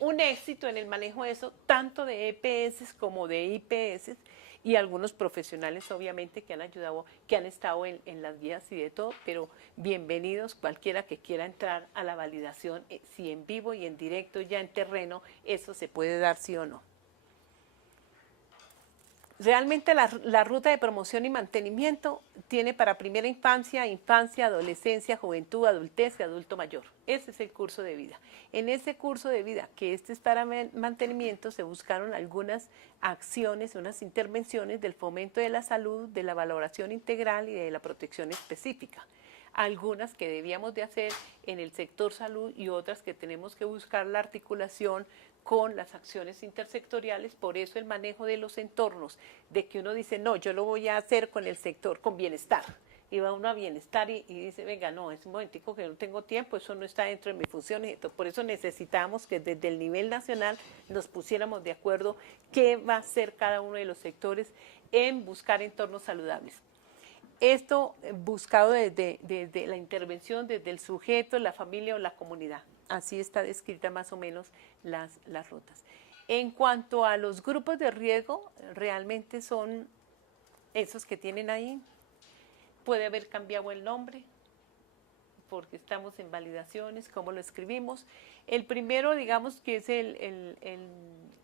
un éxito en el manejo de eso, tanto de EPS como de IPS, y algunos profesionales obviamente que han ayudado, que han estado en las guías y de todo, pero bienvenidos cualquiera que quiera entrar a la validación, si en vivo y en directo, ya en terreno, eso se puede dar sí o no. Realmente la ruta de promoción y mantenimiento tiene para primera infancia, adolescencia, juventud, adultez y adulto mayor. Ese es el curso de vida. En ese curso de vida, que este es para mantenimiento, se buscaron algunas acciones, unas intervenciones del fomento de la salud, de la valoración integral y de la protección específica. Algunas que debíamos de hacer en el sector salud y otras que tenemos que buscar la articulación con las acciones intersectoriales. Por eso el manejo de los entornos, de que uno dice, no, yo lo voy a hacer con el sector, con bienestar, y va uno a bienestar y dice, venga, no, es un momentico que no tengo tiempo, eso no está dentro de mis funciones. Por eso necesitamos que desde el nivel nacional nos pusiéramos de acuerdo qué va a hacer cada uno de los sectores en buscar entornos saludables. Esto buscado desde la intervención, desde el sujeto, la familia o la comunidad. Así está descrita más o menos las rutas. En cuanto a los grupos de riesgo, realmente son esos que tienen ahí. Puede haber cambiado el nombre, porque estamos en validaciones, cómo lo escribimos. El primero, digamos que es el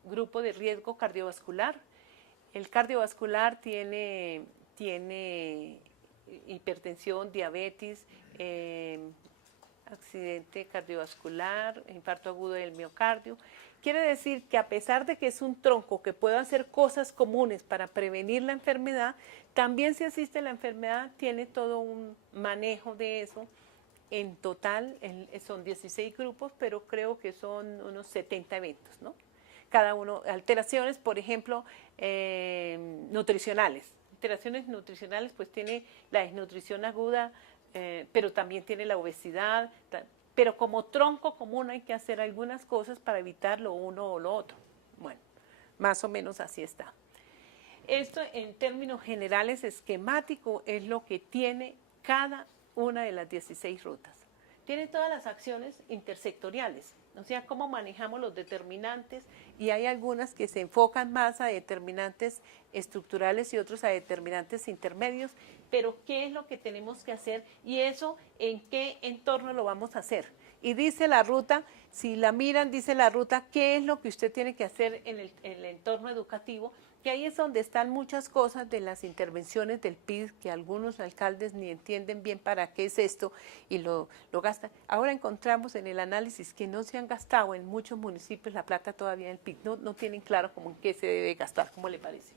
grupo de riesgo cardiovascular. El cardiovascular tiene hipertensión, diabetes, accidente cardiovascular, infarto agudo del miocardio. Quiere decir que a pesar de que es un tronco que puede hacer cosas comunes para prevenir la enfermedad, también si existe la enfermedad tiene todo un manejo de eso. En total son 16 grupos, pero creo que son unos 70 eventos, ¿no? Cada uno, alteraciones, por ejemplo, nutricionales. Alteraciones nutricionales, pues tiene la desnutrición aguda, pero también tiene la obesidad, pero como tronco común hay que hacer algunas cosas para evitar lo uno o lo otro. Bueno, más o menos así está. Esto en términos generales esquemático es lo que tiene cada una de las 16 rutas. Tiene todas las acciones intersectoriales, o sea, cómo manejamos los determinantes, y hay algunas que se enfocan más a determinantes estructurales y otros a determinantes intermedios, pero qué es lo que tenemos que hacer y eso en qué entorno lo vamos a hacer. Y dice la ruta, si la miran, dice la ruta, qué es lo que usted tiene que hacer en el entorno educativo, que ahí es donde están muchas cosas de las intervenciones del PID, que algunos alcaldes ni entienden bien para qué es esto y lo gastan. Ahora encontramos en el análisis que no se han gastado en muchos municipios la plata todavía en el PID, no tienen claro cómo en qué se debe gastar, ¿cómo le parece?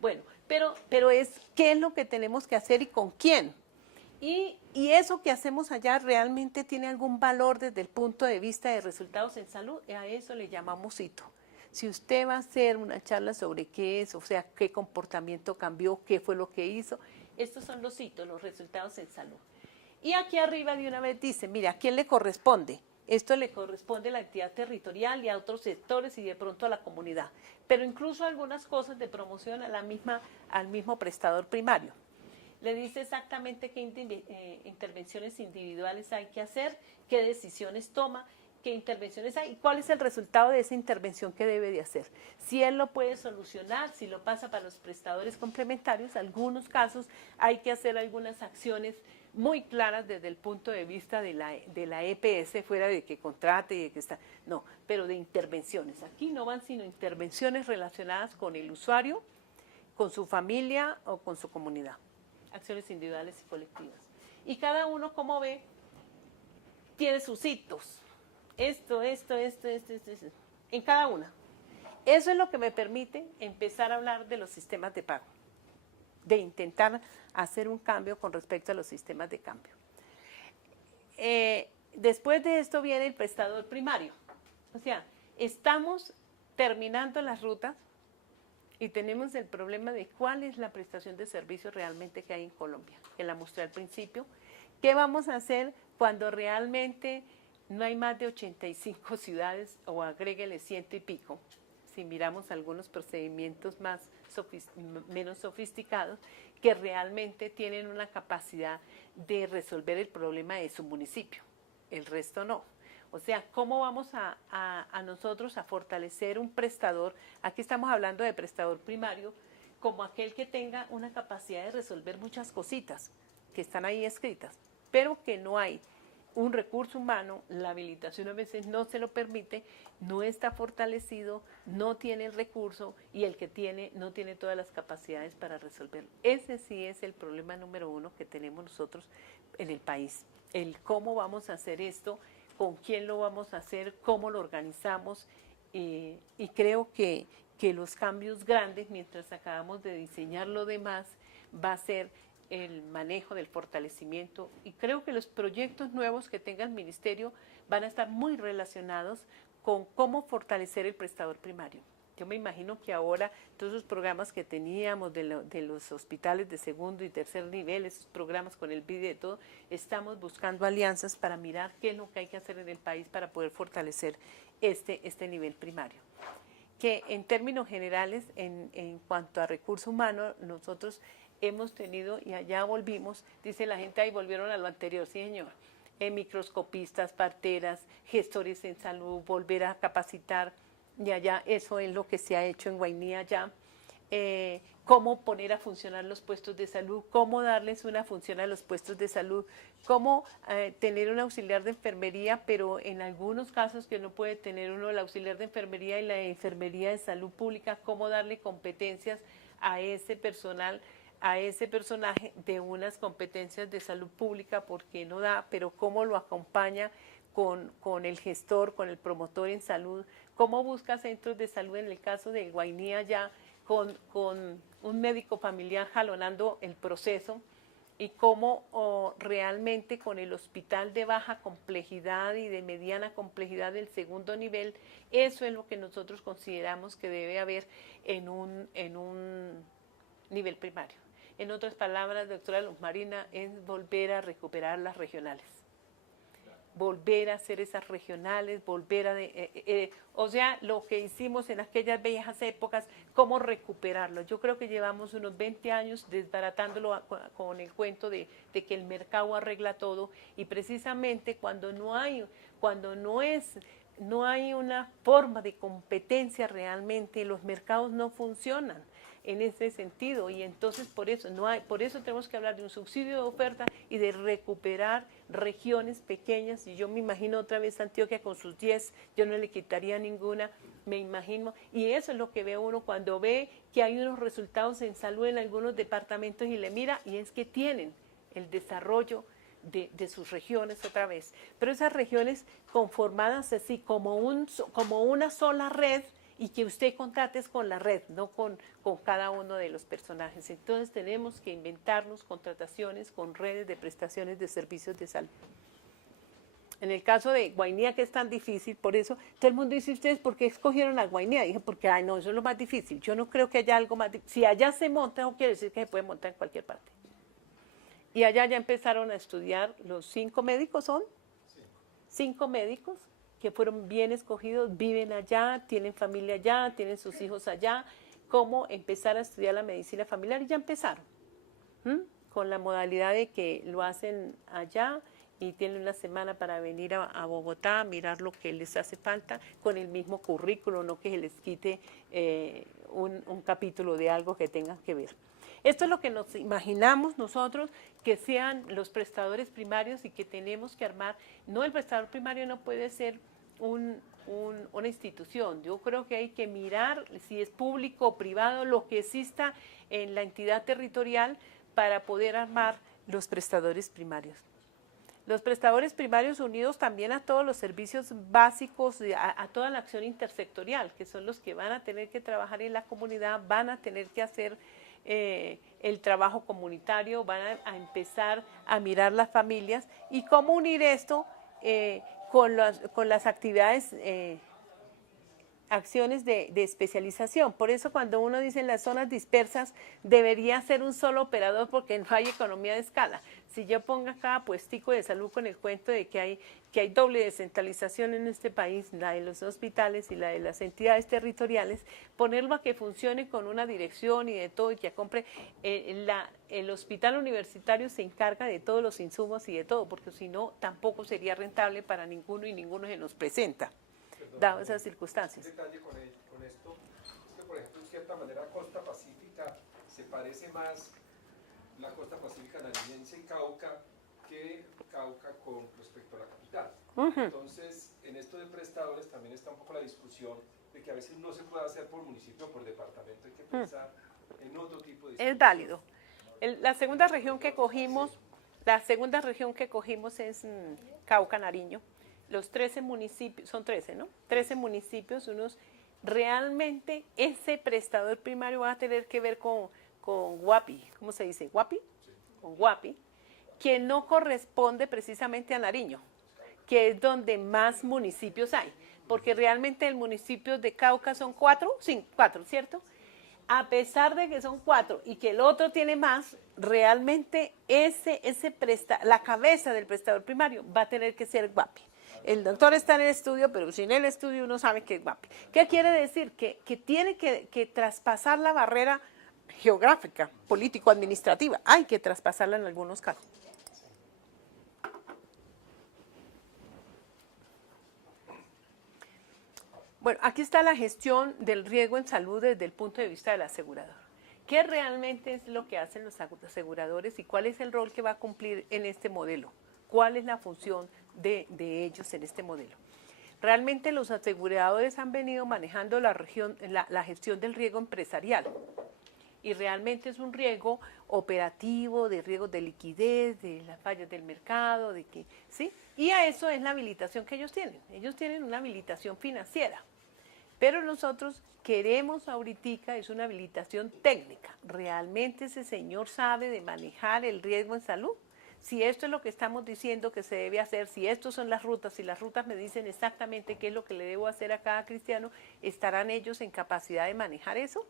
Bueno, pero es qué es lo que tenemos que hacer y con quién. Y eso que hacemos allá realmente tiene algún valor desde el punto de vista de resultados en salud, a eso le llamamos hito. Si usted va a hacer una charla sobre qué es, o sea, qué comportamiento cambió, qué fue lo que hizo, estos son los hitos, los resultados en salud. Y aquí arriba de una vez dice, mira, ¿a quién le corresponde? Esto le corresponde a la entidad territorial y a otros sectores y de pronto a la comunidad, pero incluso algunas cosas de promoción al mismo prestador primario. le dice exactamente qué intervenciones individuales hay que hacer, qué decisiones toma, qué intervenciones hay y cuál es el resultado de esa intervención que debe de hacer. Si él lo puede solucionar, si lo pasa para los prestadores complementarios, en algunos casos hay que hacer algunas acciones muy claras desde el punto de vista de la EPS, fuera de que contrate y de que está, no, pero de intervenciones. Aquí no van sino intervenciones relacionadas con el usuario, con su familia o con su comunidad. Acciones individuales y colectivas. Y cada uno, como ve, tiene sus hitos. Esto, en cada una. Eso es lo que me permite empezar a hablar de los sistemas de pago, de intentar hacer un cambio con respecto a los sistemas de cambio. Después de esto viene el prestador primario. O sea, estamos terminando las rutas y tenemos el problema de cuál es la prestación de servicios realmente que hay en Colombia, que la mostré al principio. ¿Qué vamos a hacer cuando realmente no hay más de 85 ciudades o agréguele 100 y pico? Si miramos algunos procedimientos menos sofisticados que realmente tienen una capacidad de resolver el problema de su municipio, el resto no. O sea, ¿cómo vamos a nosotros a fortalecer un prestador? Aquí estamos hablando de prestador primario, como aquel que tenga una capacidad de resolver muchas cositas que están ahí escritas, pero que no hay un recurso humano, la habilitación a veces no se lo permite, no está fortalecido, no tiene el recurso y el que tiene no tiene todas las capacidades para resolverlo. Ese sí es el problema número uno que tenemos nosotros en el país, el cómo vamos a hacer esto, con quién lo vamos a hacer, cómo lo organizamos y creo que los cambios grandes, mientras acabamos de diseñar lo demás, va a ser el manejo del fortalecimiento y creo que los proyectos nuevos que tenga el ministerio van a estar muy relacionados con cómo fortalecer el prestador primario. Yo me imagino que ahora todos los programas que teníamos de los hospitales de segundo y tercer nivel, esos programas con el BID y todo, estamos buscando alianzas para mirar qué es lo que hay que hacer en el país para poder fortalecer este nivel primario. Que en términos generales, en cuanto a recurso humano, nosotros hemos tenido, y allá volvimos, dice la gente, ahí volvieron a lo anterior, sí señor, microscopistas, parteras, gestores en salud, volver a capacitar, y allá eso es lo que se ha hecho en Guainía ya, cómo poner a funcionar los puestos de salud, cómo darles una función a los puestos de salud, cómo tener un auxiliar de enfermería, pero en algunos casos que no puede tener uno el auxiliar de enfermería y la enfermería de salud pública, cómo darle competencias a ese personal, a ese personaje de unas competencias de salud pública porque no da, pero cómo lo acompaña con el gestor, con el promotor en salud, cómo busca centros de salud en el caso de Guainía ya con un médico familiar jalonando el proceso y cómo realmente con el hospital de baja complejidad y de mediana complejidad del segundo nivel, eso es lo que nosotros consideramos que debe haber en un nivel primario. En otras palabras, doctora Luz Marina, es volver a recuperar las regionales. Volver a hacer esas regionales, volver a... o sea, lo que hicimos en aquellas viejas épocas, cómo recuperarlo. Yo creo que llevamos unos 20 años desbaratándolo con el cuento de que el mercado arregla todo y precisamente cuando no hay una forma de competencia realmente, los mercados no funcionan en ese sentido y entonces por eso tenemos que hablar de un subsidio de oferta y de recuperar regiones pequeñas y yo me imagino otra vez Antioquia con sus 10, yo no le quitaría ninguna, me imagino, y eso es lo que ve uno cuando ve que hay unos resultados en salud en algunos departamentos y le mira y es que tienen el desarrollo de sus regiones otra vez, pero esas regiones conformadas así como una sola red y que usted contrate con la red, no con cada uno de los personajes. Entonces tenemos que inventarnos contrataciones con redes de prestaciones de servicios de salud. En el caso de Guainía, que es tan difícil, por eso todo el mundo dice, ¿ustedes por qué escogieron a Guainía? Dije, porque, no, eso es lo más difícil. Yo no creo que haya algo más difícil. Si allá se monta, no quiere decir que se puede montar en cualquier parte. Y allá ya empezaron a estudiar los 5 médicos, ¿son? 5 médicos que fueron bien escogidos, viven allá, tienen familia allá, tienen sus hijos allá, cómo empezar a estudiar la medicina familiar y ya empezaron. con la modalidad de que lo hacen allá y tienen una semana para venir a Bogotá a mirar lo que les hace falta con el mismo currículo, no que se les quite un capítulo de algo que tengan que ver. Esto es lo que nos imaginamos nosotros que sean los prestadores primarios y que tenemos que armar. No, el prestador primario no puede ser una institución. Yo creo que hay que mirar si es público o privado, lo que exista en la entidad territorial para poder armar los prestadores primarios. Los prestadores primarios unidos también a todos los servicios básicos, a toda la acción intersectorial, que son los que van a tener que trabajar en la comunidad, van a tener que hacer el trabajo comunitario, van a empezar a mirar las familias y cómo unir esto con las actividades, acciones de especialización. Por eso cuando uno dice en las zonas dispersas debería ser un solo operador porque no hay economía de escala. Si yo pongo cada puestico de salud con el cuento de que hay doble descentralización en este país, la de los hospitales y la de las entidades territoriales, ponerlo a que funcione con una dirección y de todo y que compre, el hospital universitario se encarga de todos los insumos y de todo, porque si no tampoco sería rentable para ninguno y ninguno se nos presenta. Dado esas circunstancias. Un detalle con esto es que, por ejemplo, en cierta manera, Costa Pacífica se parece más la costa pacífica nariñense y Cauca que Cauca con respecto a la capital. Entonces, en esto de prestadores también está un poco la discusión de que a veces no se puede hacer por municipio o por departamento, hay que pensar en otro tipo de... Es válido. La segunda región que cogimos es Cauca, Nariño. Los 13 municipios, son 13, ¿no? 13 municipios, realmente ese prestador primario va a tener que ver con Guapi, ¿cómo se dice? ¿Guapi? Sí. Con Guapi, que no corresponde precisamente a Nariño, que es donde más municipios hay, porque realmente el municipio de Cauca son 4, sí, 4, ¿cierto? A pesar de que son 4 y que el otro tiene más, realmente la cabeza del prestador primario va a tener que ser Guapi. El doctor está en el estudio, pero sin el estudio uno sabe que es Guapi. ¿Qué quiere decir? Que tiene que traspasar la barrera geográfica, político-administrativa. Hay que traspasarla en algunos casos. Bueno, aquí está la gestión del riesgo en salud desde el punto de vista del asegurador. ¿Qué realmente es lo que hacen los aseguradores y cuál es el rol que va a cumplir en este modelo? ¿Cuál es la función de ellos en este modelo? Realmente los aseguradores han venido manejando la gestión del riesgo empresarial y realmente es un riesgo operativo, de riesgos de liquidez, de las fallas del mercado, ¿sí? Y a eso es la habilitación que ellos tienen. Ellos tienen una habilitación financiera, pero nosotros queremos ahorita es una habilitación técnica. ¿Realmente ese señor sabe de manejar el riesgo en salud? Si esto es lo que estamos diciendo que se debe hacer, si estas son las rutas, si las rutas me dicen exactamente qué es lo que le debo hacer a cada cristiano, ¿estarán ellos en capacidad de manejar eso?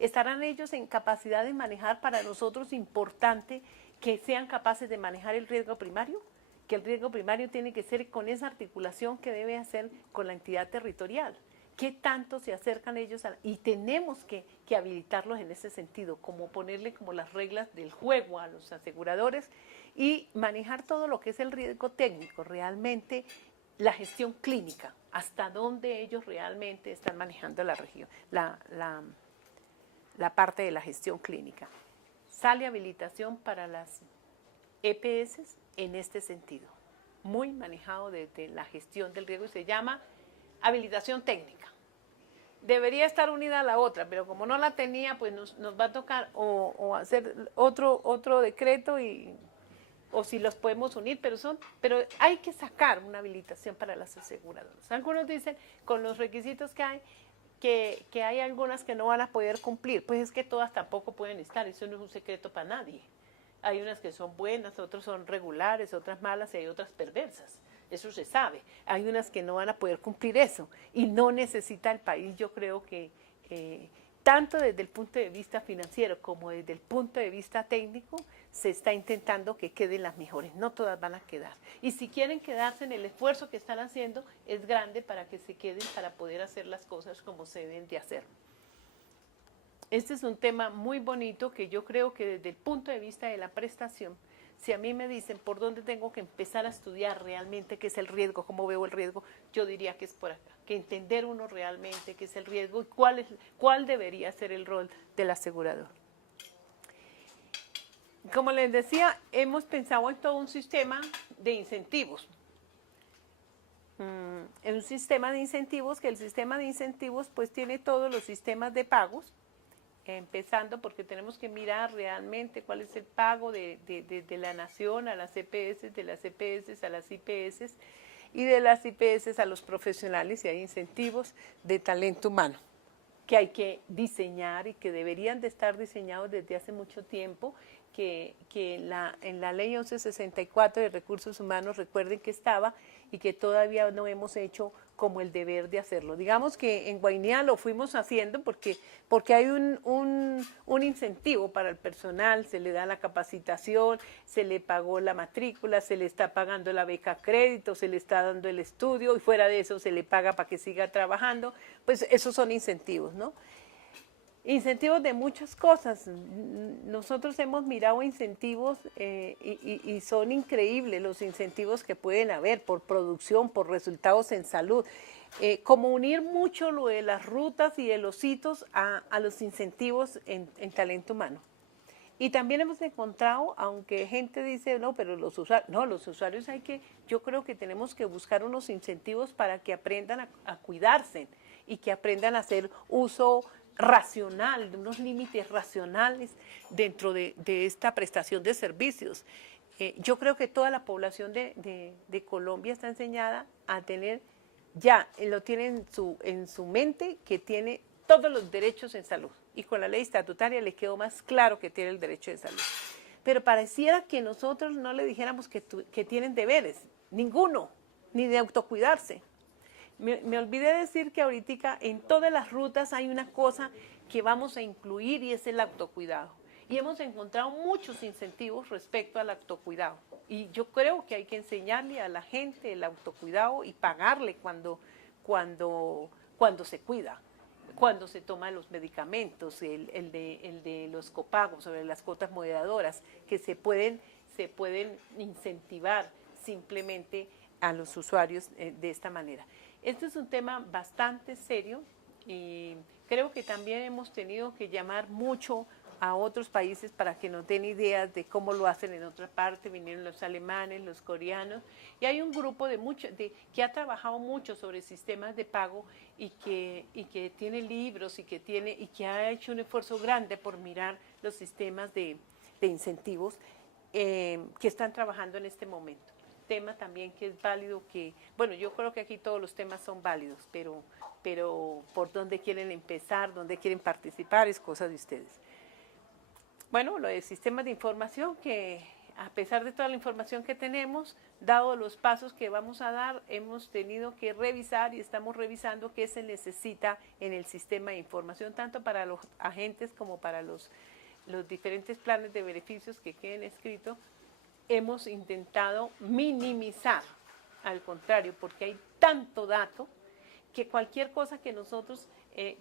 ¿Estarán ellos en capacidad de manejar para nosotros importante que sean capaces de manejar el riesgo primario? Que el riesgo primario tiene que ser con esa articulación que debe hacer con la entidad territorial. ¿Qué tanto se acercan ellos y tenemos que habilitarlos en ese sentido, como ponerle como las reglas del juego a los aseguradores y manejar todo lo que es el riesgo técnico, realmente la gestión clínica, hasta dónde ellos realmente están manejando la región, la parte de la gestión clínica. Sale habilitación para las EPS en este sentido, muy manejado desde la gestión del riesgo y se llama habilitación técnica. Debería estar unida a la otra, pero como no la tenía, pues nos va a tocar o hacer otro decreto o si los podemos unir, pero hay que sacar una habilitación para las aseguradoras. Algunos dicen, con los requisitos que hay, que hay algunas que no van a poder cumplir, pues es que todas tampoco pueden estar, eso no es un secreto para nadie. Hay unas que son buenas, otras son regulares, otras malas y hay otras perversas. Eso se sabe. Hay unas que no van a poder cumplir eso y no necesita el país, yo creo que tanto desde el punto de vista financiero como desde el punto de vista técnico se está intentando que queden las mejores, no todas van a quedar. Y si quieren quedarse en el esfuerzo que están haciendo es grande para que se queden para poder hacer las cosas como se deben de hacer. Este es un tema muy bonito que yo creo que desde el punto de vista de la prestación, si a mí me dicen por dónde tengo que empezar a estudiar realmente qué es el riesgo, cómo veo el riesgo, yo diría que es por acá, que entender uno realmente qué es el riesgo y cuál debería ser el rol del asegurador. Como les decía, hemos pensado en todo un sistema de incentivos. En un sistema de incentivos, que el sistema de incentivos pues tiene todos los sistemas de pagos, empezando porque tenemos que mirar realmente cuál es el pago de la nación a las EPS, de las EPS a las IPS y de las IPS a los profesionales, y hay incentivos de talento humano que hay que diseñar y que deberían de estar diseñados desde hace mucho tiempo, que en la ley 1164 de recursos humanos, recuerden que estaba y que todavía no hemos hecho como el deber de hacerlo. Digamos que en Guainía lo fuimos haciendo porque hay un incentivo para el personal, se le da la capacitación, se le pagó la matrícula, se le está pagando la beca crédito, se le está dando el estudio y fuera de eso se le paga para que siga trabajando, pues esos son incentivos, ¿no? Incentivos de muchas cosas. Nosotros hemos mirado incentivos y son increíbles los incentivos que pueden haber por producción, por resultados en salud. Como unir mucho lo de las rutas y de los hitos a los incentivos en talento humano. Y también hemos encontrado, aunque gente dice, no, pero los usuarios yo creo que tenemos que buscar unos incentivos para que aprendan a cuidarse y que aprendan a hacer uso racional, de unos límites racionales dentro de esta prestación de servicios. Yo creo que toda la población de Colombia está enseñada a tener, lo tiene en su mente, que tiene todos los derechos en salud. Y con la ley estatutaria le quedó más claro que tiene el derecho de salud. Pero pareciera que nosotros no le dijéramos que tienen deberes, ninguno, ni de autocuidarse. Me olvidé decir que ahorita en todas las rutas hay una cosa que vamos a incluir y es el autocuidado. Y hemos encontrado muchos incentivos respecto al autocuidado. Y yo creo que hay que enseñarle a la gente el autocuidado y pagarle cuando se cuida, cuando se toman los medicamentos, el de los copagos, sobre las cuotas moderadoras, que se pueden incentivar simplemente a los usuarios de esta manera. Este es un tema bastante serio y creo que también hemos tenido que llamar mucho a otros países para que nos den ideas de cómo lo hacen en otra parte. Vinieron los alemanes, los coreanos, y hay un grupo que ha trabajado mucho sobre sistemas de pago y que tiene libros y que ha hecho un esfuerzo grande por mirar los sistemas de incentivos que están trabajando en este momento. Tema también que es válido, bueno, yo creo que aquí todos los temas son válidos, pero por dónde quieren empezar, dónde quieren participar, es cosa de ustedes. Bueno, lo de sistemas de información, que a pesar de toda la información que tenemos, dado los pasos que vamos a dar, hemos tenido que revisar y estamos revisando qué se necesita en el sistema de información, tanto para los agentes como para los diferentes planes de beneficios que queden escritos. Hemos intentado minimizar, al contrario, porque hay tanto dato que cualquier cosa que nosotros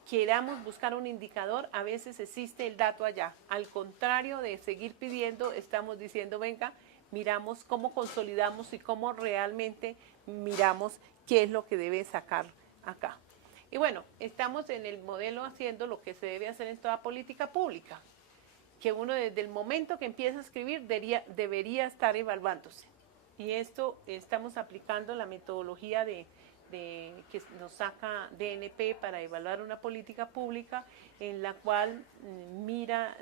queramos buscar un indicador, a veces existe el dato allá. Al contrario de seguir pidiendo, estamos diciendo, venga, miramos cómo consolidamos y cómo realmente miramos qué es lo que debe sacar acá. Y bueno, estamos en el modelo haciendo lo que se debe hacer en toda política pública, que uno desde el momento que empieza a escribir debería estar evaluándose. Y esto estamos aplicando la metodología que nos saca DNP para evaluar una política pública, en la cual mira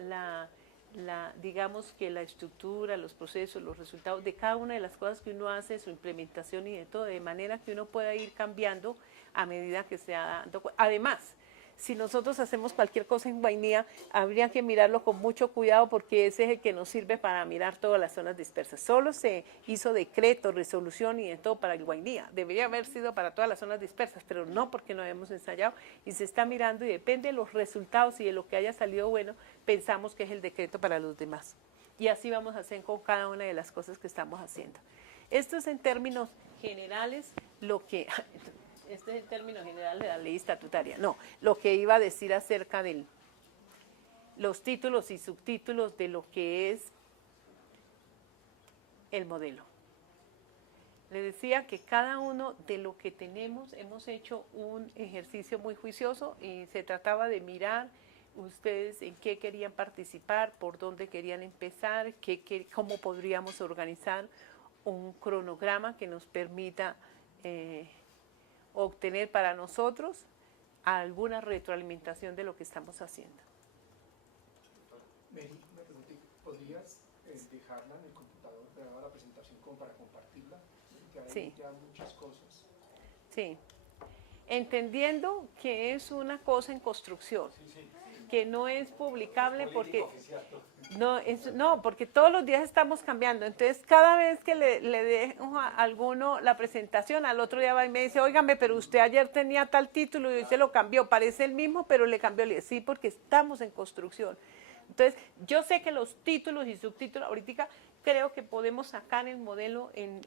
digamos que la estructura, los procesos, los resultados de cada una de las cosas que uno hace, su implementación y de todo, de manera que uno pueda ir cambiando a medida que se ha dando cuenta. Además, si nosotros hacemos cualquier cosa en Guainía, habría que mirarlo con mucho cuidado, porque ese es el que nos sirve para mirar todas las zonas dispersas. Solo se hizo decreto, resolución y de todo para el Guainía. Debería haber sido para todas las zonas dispersas, pero no, porque no hemos ensayado y se está mirando, y depende de los resultados y de lo que haya salido bueno, pensamos que es el decreto para los demás. Y así vamos a hacer con cada una de las cosas que estamos haciendo. Esto es en términos generales lo que... Este es el término general de la ley estatutaria. No, lo que iba a decir acerca del los títulos y subtítulos de lo que es el modelo. Le decía que cada uno de lo que tenemos hemos hecho un ejercicio muy juicioso y se trataba de mirar ustedes en qué querían participar, por dónde querían empezar, cómo podríamos organizar un cronograma que nos permita obtener para nosotros alguna retroalimentación de lo que estamos haciendo. Mary, me pregunté, ¿podrías dejarla en el computador grabada la presentación como para compartirla? Que hay Sí. ya muchas cosas. Sí, entendiendo que es una cosa en construcción, que no es publicable porque no, porque todos los días estamos cambiando. Entonces, cada vez que le dejo a alguno la presentación, al otro día va y me dice, óigame, pero usted ayer tenía tal título y hoy se lo cambió, parece el mismo, pero le cambió. Le digo, sí, porque estamos en construcción. Entonces, yo sé que los títulos y subtítulos, ahorita creo que podemos sacar el modelo en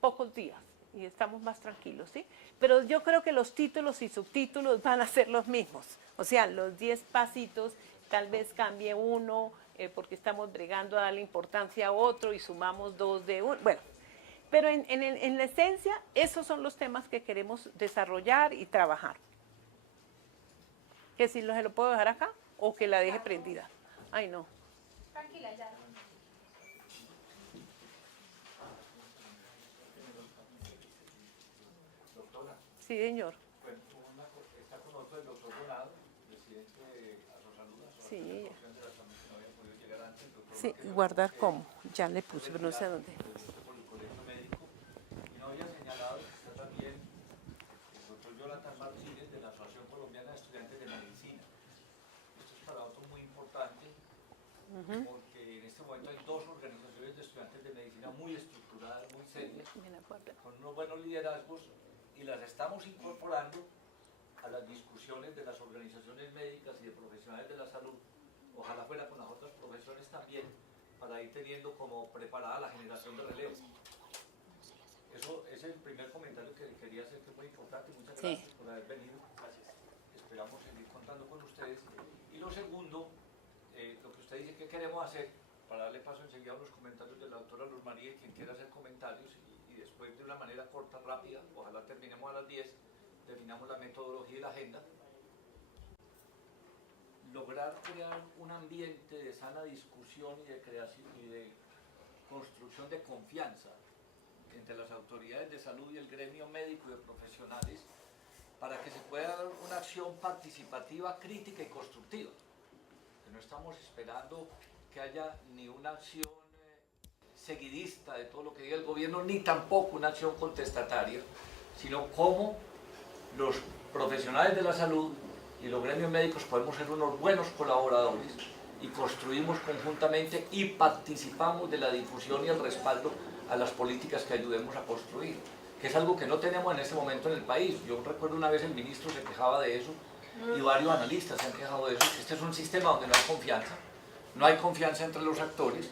pocos días y estamos más tranquilos, ¿sí? Pero yo creo que los títulos y subtítulos van a ser los mismos. O sea, los 10 pasitos, tal vez cambie uno, porque estamos bregando a darle importancia a otro y sumamos 2 de uno. Bueno, pero en la esencia, esos son los temas que queremos desarrollar y trabajar. Que si se lo puedo dejar acá o que la deje prendida. Ay, no. Tranquila, ya. Doctora, Sí, señor. bueno, está con nosotros el doctor Donado, presidente de Asosalud, Sí. Asociación de la Salud, que no había podido llegar antes. El doctor Sí, Roque, guardar que cómo. Ya le puse, pero no sé a dónde. por el Colegio Médico, y no había señalado que está también el doctor Jonathan Martínez de la Asociación Colombiana de Estudiantes de Medicina. Esto es para nosotros muy importante, porque en este momento hay 2 organizaciones de estudiantes de medicina muy estructuradas, muy serias, con unos buenos liderazgos, y las estamos incorporando a las discusiones de las organizaciones médicas y de profesionales de la salud. Ojalá fuera con las otras profesiones también, para ir teniendo como preparada la generación de relevo. Eso es el primer comentario que quería hacer, que es muy importante. Muchas gracias por haber venido. Gracias. Esperamos seguir contando con ustedes. Y lo segundo, lo que usted dice que queremos hacer, para darle paso enseguida a unos comentarios de la doctora Luz María, quien quiera hacer comentarios, y después de una manera corta, rápida, ojalá terminemos a las 10, definamos la metodología y la agenda. Lograr crear un ambiente de sana discusión y de creación y de construcción de confianza entre las autoridades de salud y el gremio médico y de profesionales, para que se pueda dar una acción participativa, crítica y constructiva. Que no estamos esperando que haya ni una acción seguidista de todo lo que diga el gobierno, ni tampoco una acción contestataria, sino cómo los profesionales de la salud y los gremios médicos podemos ser unos buenos colaboradores y construimos conjuntamente y participamos de la difusión y el respaldo a las políticas que ayudemos a construir, que es algo que no tenemos en este momento en el país. Yo recuerdo una vez el ministro se quejaba de eso y varios analistas se han quejado de eso, que este es un sistema donde no hay confianza entre los actores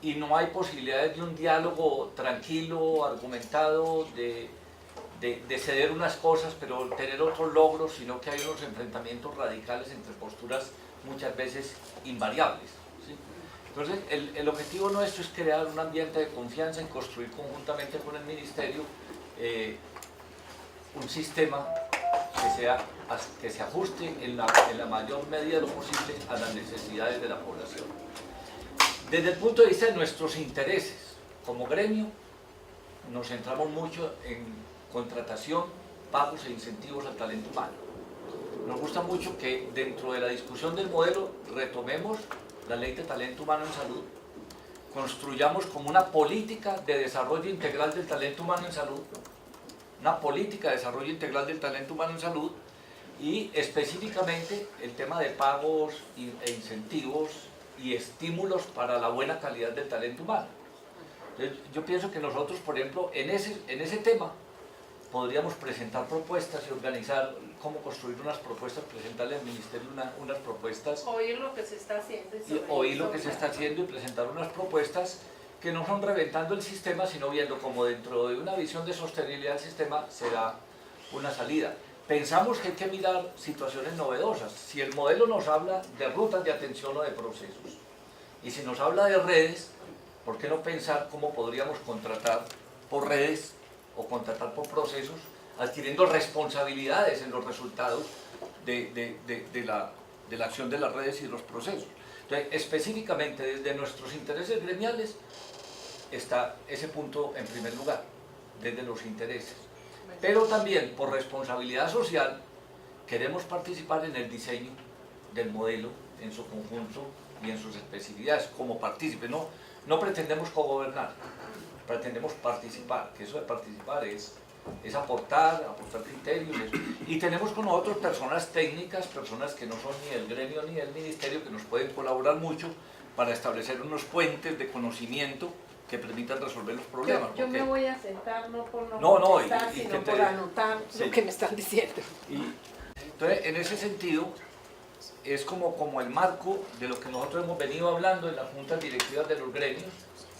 y no hay posibilidades de un diálogo tranquilo, argumentado, de ceder unas cosas pero tener otros logros, sino que hay unos enfrentamientos radicales entre posturas muchas veces invariables, ¿sí? Entonces el objetivo nuestro es crear un ambiente de confianza, en construir conjuntamente con el Ministerio un sistema que se ajuste en la mayor medida de lo posible a las necesidades de la población. Desde el punto de vista de nuestros intereses como gremio, nos centramos mucho en contratación, pagos e incentivos al talento humano. Nos gusta mucho que dentro de la discusión del modelo retomemos la ley de talento humano en salud, construyamos como una política de desarrollo integral del talento humano en salud, una política de desarrollo integral del talento humano en salud, y específicamente el tema de pagos e incentivos y estímulos para la buena calidad del talento humano. Entonces, yo pienso que nosotros, por ejemplo, en ese tema podríamos presentar propuestas y organizar cómo construir unas propuestas, presentarle al Ministerio unas propuestas. Oír lo que se está haciendo. Y oír lo que se está haciendo y presentar unas propuestas que no son reventando el sistema, sino viendo cómo dentro de una visión de sostenibilidad del sistema será una salida. pensamos que hay que mirar situaciones novedosas. Si el modelo nos habla de rutas de atención o de procesos, y si nos habla de redes, ¿por qué no pensar cómo podríamos contratar por redes o contratar por procesos, adquiriendo responsabilidades en los resultados de la acción de las redes y los procesos? Entonces, específicamente desde nuestros intereses gremiales está ese punto en primer lugar, desde los intereses. Pero también por responsabilidad social queremos participar en el diseño del modelo en su conjunto y en sus especificidades como partícipes. No pretendemos cogobernar, pretendemos participar, que eso de participar es aportar criterios. Y tenemos con nosotros personas técnicas, personas que no son ni del gremio ni del ministerio, que nos pueden colaborar mucho para establecer unos puentes de conocimiento que permitan resolver los problemas. Yo me voy a sentar no por No, contestar, y sino que por anotar sí. lo que me están diciendo. Entonces, en ese sentido, es como el marco de lo que nosotros hemos venido hablando en las juntas directivas de los gremios.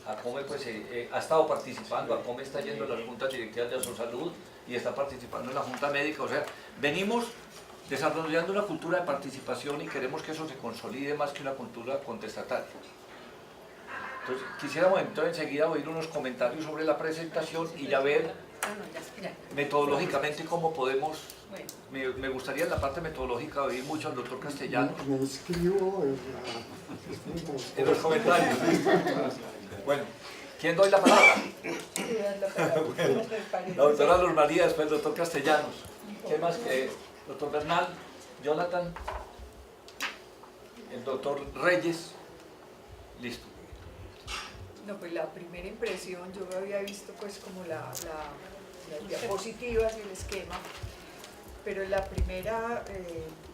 ACOME pues, ha estado participando, ACOME está yendo a las juntas directivas de Asosalud y está participando en la junta médica. O sea, venimos desarrollando una cultura de participación y queremos que eso se consolide más que una cultura contestataria. Entonces, quisiéramos entonces enseguida oír unos comentarios sobre la presentación y ya ver metodológicamente cómo podemos. Me gustaría en la parte metodológica oír mucho al doctor Castellanos. Me inscribo En los comentarios. Bueno, ¿quién doy la palabra? Bueno, la doctora Luz María, después el doctor Castellanos. ¿Qué más? Doctor Bernal, Jonathan, el doctor Reyes. Listo. No, pues la primera impresión, yo había visto pues como las diapositivas y el esquema, pero la primera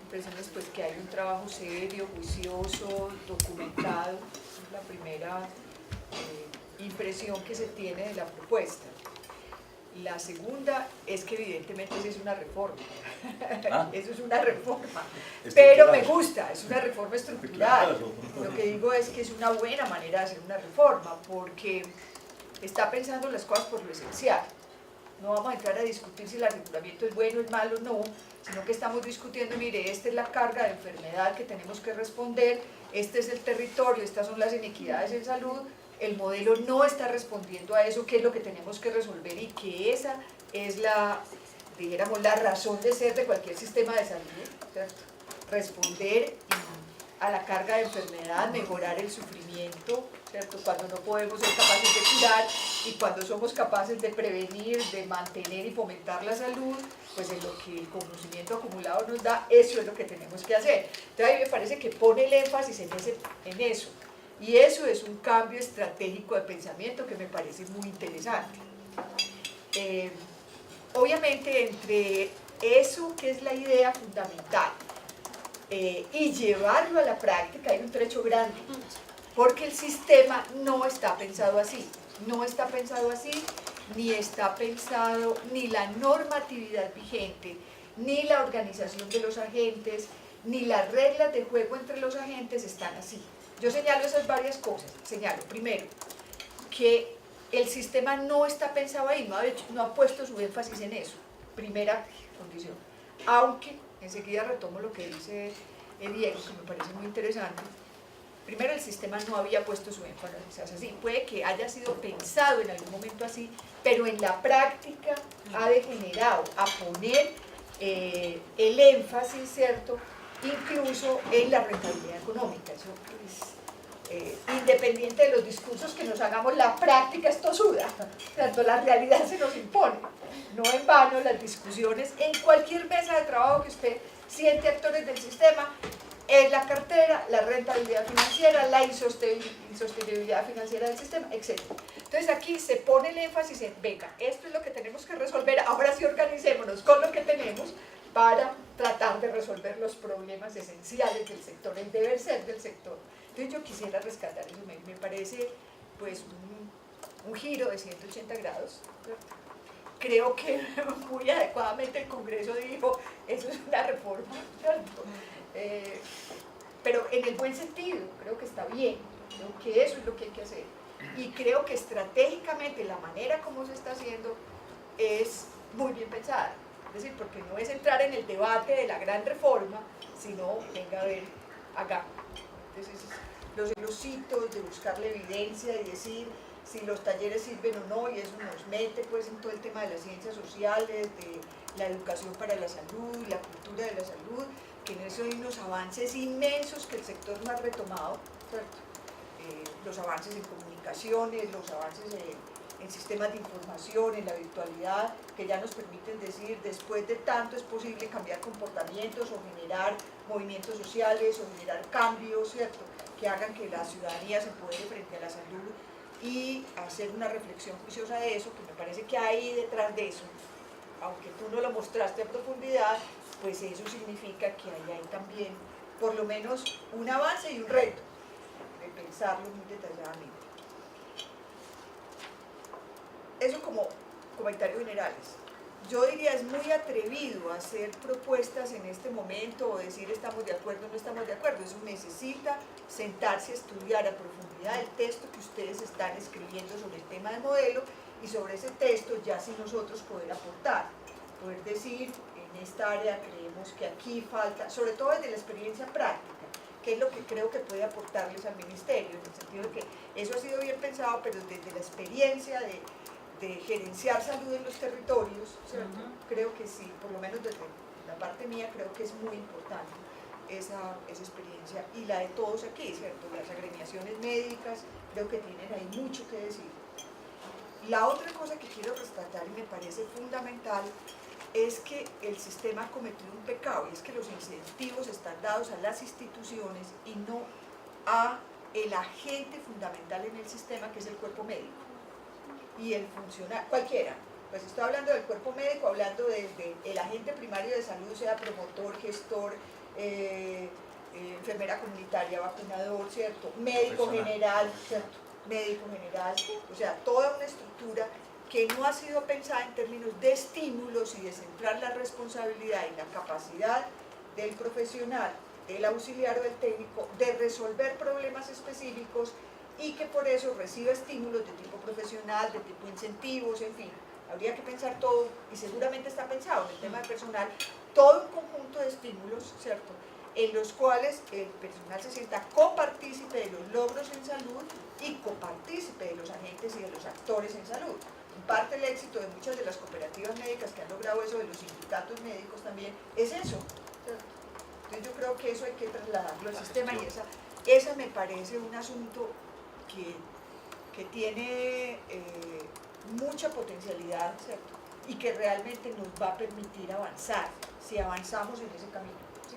impresión es pues que hay un trabajo serio, juicioso, documentado, es la primera impresión que se tiene de la propuesta. La segunda es que evidentemente eso es una reforma, eso es una reforma, pero me gusta, es una reforma estructural. Lo que digo es que es una buena manera de hacer una reforma, porque está pensando las cosas por lo esencial. No vamos a entrar a discutir si el articulamiento es bueno, es malo, no, sino que estamos discutiendo, mire, esta es la carga de enfermedad que tenemos que responder, este es el territorio, estas son las inequidades en salud, el modelo no está respondiendo a eso, qué es lo que tenemos que resolver y que esa es dijéramos, la razón de ser de cualquier sistema de salud, ¿cierto? Responder a la carga de enfermedad, mejorar el sufrimiento, ¿cierto? Cuando no podemos ser capaces de curar y cuando somos capaces de prevenir, de mantener y fomentar la salud, pues en lo que el conocimiento acumulado nos da, eso es lo que tenemos que hacer. Entonces a mí me parece que pone el énfasis en eso. Y eso es un cambio estratégico de pensamiento que me parece muy interesante. Obviamente entre eso que es la idea fundamental y llevarlo a la práctica hay un trecho grande, porque el sistema no está pensado así, ni está pensado ni la normatividad vigente, ni la organización de los agentes, ni las reglas de juego entre los agentes están así. Yo señalo esas varias cosas. Señalo, primero, que el sistema no está pensado ahí, no ha puesto su énfasis en eso. Primera condición. Aunque, enseguida retomo lo que dice Diego, que me parece muy interesante. Primero, el sistema no había puesto su énfasis así. Puede que haya sido pensado en algún momento así, pero en la práctica ha degenerado a poner el énfasis, ¿cierto?, incluso en la rentabilidad económica. Eso es independiente de los discursos que nos hagamos, la práctica es tosuda, tanto la realidad se nos impone. No en vano las discusiones en cualquier mesa de trabajo que usted siente actores del sistema, en la cartera, la rentabilidad financiera, la insostenibilidad financiera del sistema, etc. Entonces aquí se pone el énfasis en, venga, esto es lo que tenemos que resolver, ahora sí organicémonos con lo que tenemos para tratar de resolver los problemas esenciales del sector, el deber ser del sector. Entonces yo quisiera rescatar eso, me parece pues un giro de 180 grados, ¿cierto? Creo que muy adecuadamente el Congreso dijo, eso es una reforma, ¿cierto? Pero en el buen sentido, creo que está bien, creo que eso es lo que hay que hacer. Y creo que estratégicamente la manera como se está haciendo es muy bien pensada. Es decir, porque no es entrar en el debate de la gran reforma, sino, venga a ver, acá. Entonces, los hitos de buscar la evidencia y decir si los talleres sirven o no, y eso nos mete pues en todo el tema de las ciencias sociales, de la educación para la salud, la cultura de la salud, que en eso hay unos avances inmensos que el sector no ha retomado, ¿cierto? Los avances en comunicaciones, los avances en sistemas de información, en la virtualidad, que ya nos permiten decir, después de tanto es posible cambiar comportamientos o generar movimientos sociales o generar cambios, ¿cierto?, que hagan que la ciudadanía se empodere frente a la salud y hacer una reflexión juiciosa de eso, que me parece que hay detrás de eso, aunque tú no lo mostraste a profundidad, pues eso significa que ahí hay también, por lo menos, un avance y un reto de pensarlo muy detalladamente. Eso como comentarios generales. Yo diría, es muy atrevido hacer propuestas en este momento o decir estamos de acuerdo o no estamos de acuerdo. Eso necesita sentarse a estudiar a profundidad el texto que ustedes están escribiendo sobre el tema de modelo y sobre ese texto ya sí nosotros poder aportar, poder decir en esta área creemos que aquí falta, sobre todo desde la experiencia práctica, que es lo que creo que puede aportarles al ministerio, en el sentido de que eso ha sido bien pensado, pero desde la experiencia de gerenciar salud en los territorios, ¿cierto? Creo que sí, por lo menos desde la parte mía, creo que es muy importante esa experiencia y la de todos aquí, ¿cierto? Las agremiaciones médicas, creo que tienen ahí mucho que decir. La otra cosa que quiero rescatar y me parece fundamental es que el sistema ha cometido un pecado, y es que los incentivos están dados a las instituciones y no a el agente fundamental en el sistema, que es el cuerpo médico y el funcionario, cualquiera. Pues estoy hablando del cuerpo médico, hablando desde el agente primario de salud, sea promotor, gestor, enfermera comunitaria, vacunador, ¿cierto? Médico general, ¿cierto? Médico general, o sea, toda una estructura que no ha sido pensada en términos de estímulos y de centrar la responsabilidad y la capacidad del profesional, del auxiliar o del técnico, de resolver problemas específicos y que por eso recibe estímulos de tipo profesional, de tipo incentivos, en fin. Habría que pensar todo, y seguramente está pensado en el tema de personal, todo un conjunto de estímulos, ¿cierto?, en los cuales el personal se sienta copartícipe de los logros en salud y copartícipe de los agentes y de los actores en salud. En parte el éxito de muchas de las cooperativas médicas que han logrado eso, de los sindicatos médicos también, es eso, ¿cierto? Entonces yo creo que eso hay que trasladarlo al sistema y esa me parece un asunto que tiene mucha potencialidad, ¿cierto?, y que realmente nos va a permitir avanzar, si avanzamos en ese camino, ¿sí?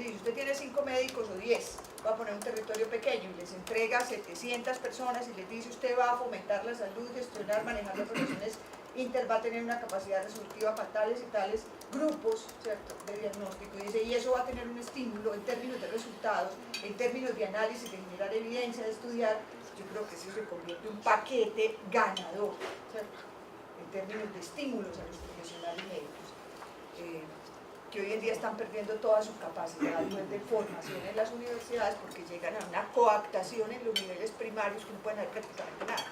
Y si usted tiene 5 médicos o 10, va a poner un territorio pequeño y les entrega 700 personas y les dice usted va a fomentar la salud, gestionar, manejar las profesiones inter, va a tener una capacidad resolutiva para tales y tales grupos, ¿cierto?, de diagnóstico, y dice, y eso va a tener un estímulo en términos de resultados, en términos de análisis, de generar evidencia, de estudiar. Yo creo que eso se convierte en un paquete ganador, ¿cierto?, en términos de estímulos a los profesionales médicos, que hoy en día están perdiendo toda su capacidad pues, de formación en las universidades porque llegan a una coaptación en los niveles primarios que no pueden hacer prácticamente nada.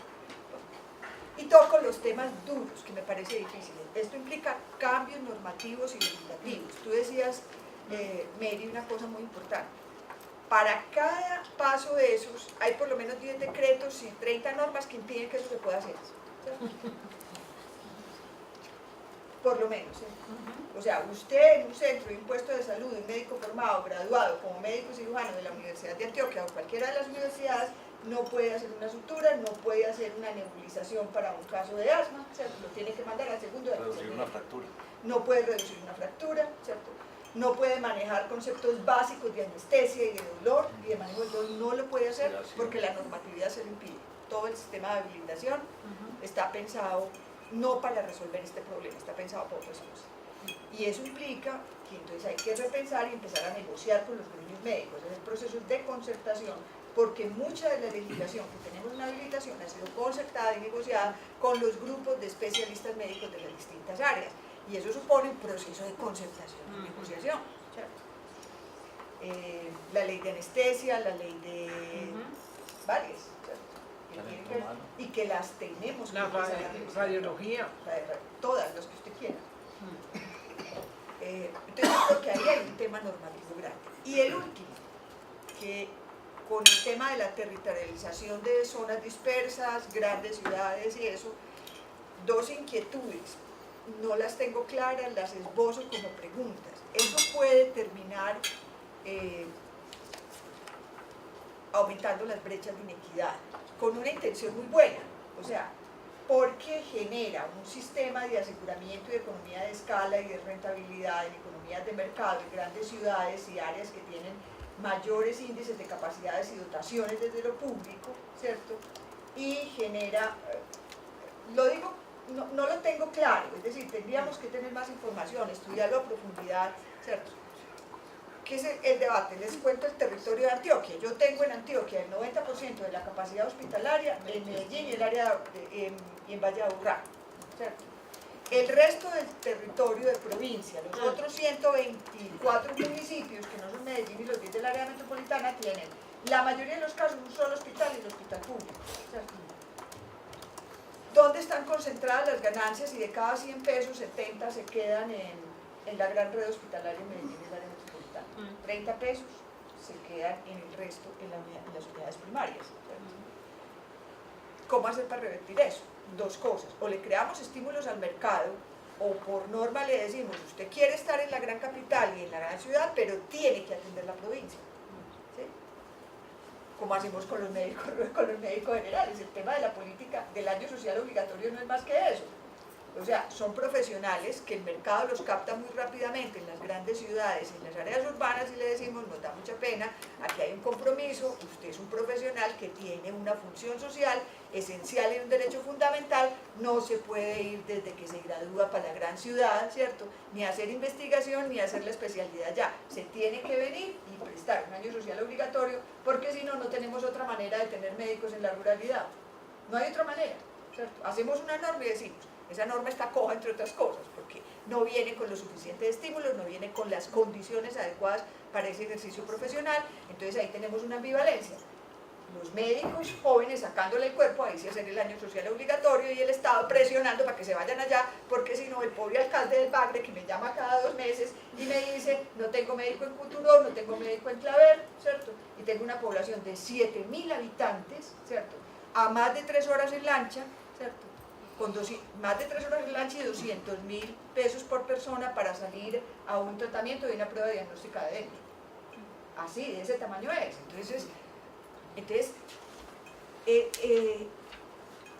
Y toco los temas duros, que me parece difícil. Esto implica cambios normativos y legislativos. Tú decías, Mary, una cosa muy importante. Para cada paso de esos, hay por lo menos 10 decretos y 30 normas que impiden que eso se pueda hacer. ¿Sí? Por lo menos. ¿Sí? O sea, usted en un centro de un puesto de salud, un médico formado, graduado como médico cirujano de la Universidad de Antioquia o cualquiera de las universidades, no puede hacer una sutura, no puede hacer una nebulización para un caso de asma, ¿cierto? Lo tiene que mandar al segundo de reducir una fractura. No puede reducir una fractura, ¿cierto? No puede manejar conceptos básicos de anestesia y de dolor y de manejo del dolor, no lo puede hacer porque la normatividad se lo impide. Todo el sistema de habilitación está pensado no para resolver este problema, está pensado para otras cosas. Y eso implica que entonces hay que repensar y empezar a negociar con los gremios médicos, hacer procesos de concertación, porque mucha de la legislación que tenemos en la habilitación ha sido concertada y negociada con los grupos de especialistas médicos de las distintas áreas. Y eso supone un proceso de concertación y negociación, ¿cierto? La ley de anestesia, la ley de varias, ¿cierto? Y que las tenemos. La radiología. Todas las que usted quiera. Entonces yo creo que ahí hay un tema normativo grande. Y el último, que con el tema de la territorialización de zonas dispersas, grandes ciudades y eso, dos inquietudes, no las tengo claras, las esbozo como preguntas. Eso puede terminar aumentando las brechas de inequidad, con una intención muy buena, o sea, porque genera un sistema de aseguramiento y de economía de escala y de rentabilidad en economías de mercado en grandes ciudades y áreas que tienen mayores índices de capacidades y dotaciones desde lo público, ¿cierto? Y genera, lo digo, no lo tengo claro, es decir, tendríamos que tener más información, estudiarlo a profundidad, ¿cierto? ¿Qué es el debate? Les cuento el territorio de Antioquia. Yo tengo en Antioquia el 90% de la capacidad hospitalaria en Medellín y en Valle de Aburrá, ¿cierto? El resto del territorio de provincia, los otros 124 municipios que no son Medellín y los 10 del área metropolitana tienen, la mayoría de los casos, un solo hospital y el hospital público, ¿cierto? ¿Dónde están concentradas las ganancias? Y de cada 100 pesos, 70 se quedan en la gran red hospitalaria en Medellín y el área metropolitana. 30 pesos se quedan en el resto, en las unidades primarias, ¿cierto? ¿Cómo hacer para revertir eso? Dos cosas, o le creamos estímulos al mercado, o por norma le decimos, usted quiere estar en la gran capital y en la gran ciudad, pero tiene que atender la provincia, ¿sí? Como hacemos con los médicos generales. El tema de la política del año social obligatorio no es más que eso. O sea, son profesionales que el mercado los capta muy rápidamente en las grandes ciudades, en las áreas urbanas, y le decimos, nos da mucha pena, aquí hay un compromiso, usted es un profesional que tiene una función social esencial y un derecho fundamental, no se puede ir desde que se gradúa para la gran ciudad, ¿cierto? Ni hacer investigación, ni hacer la especialidad ya. Se tiene que venir y prestar un año social obligatorio, porque si no, no tenemos otra manera de tener médicos en la ruralidad. No hay otra manera, ¿cierto? Hacemos una norma y decimos, esa norma está coja, entre otras cosas, porque no viene con los suficientes estímulos, no viene con las condiciones adecuadas para ese ejercicio profesional, entonces ahí tenemos una ambivalencia. Los médicos jóvenes sacándole el cuerpo, ahí sí hacer el año social obligatorio, y el Estado presionando para que se vayan allá, porque si no, el pobre alcalde del Bagre, que me llama cada 2 meses y me dice, no tengo médico en Cuturó, no tengo médico en Claver, ¿cierto? Y tengo una población de 7.000 habitantes, ¿cierto? A más de 3 horas en lancha, ¿cierto? Con más de 3 horas en lancha y 200.000 pesos por persona para salir a un tratamiento y una prueba diagnóstica de dengue. Así, de ese tamaño es. Entonces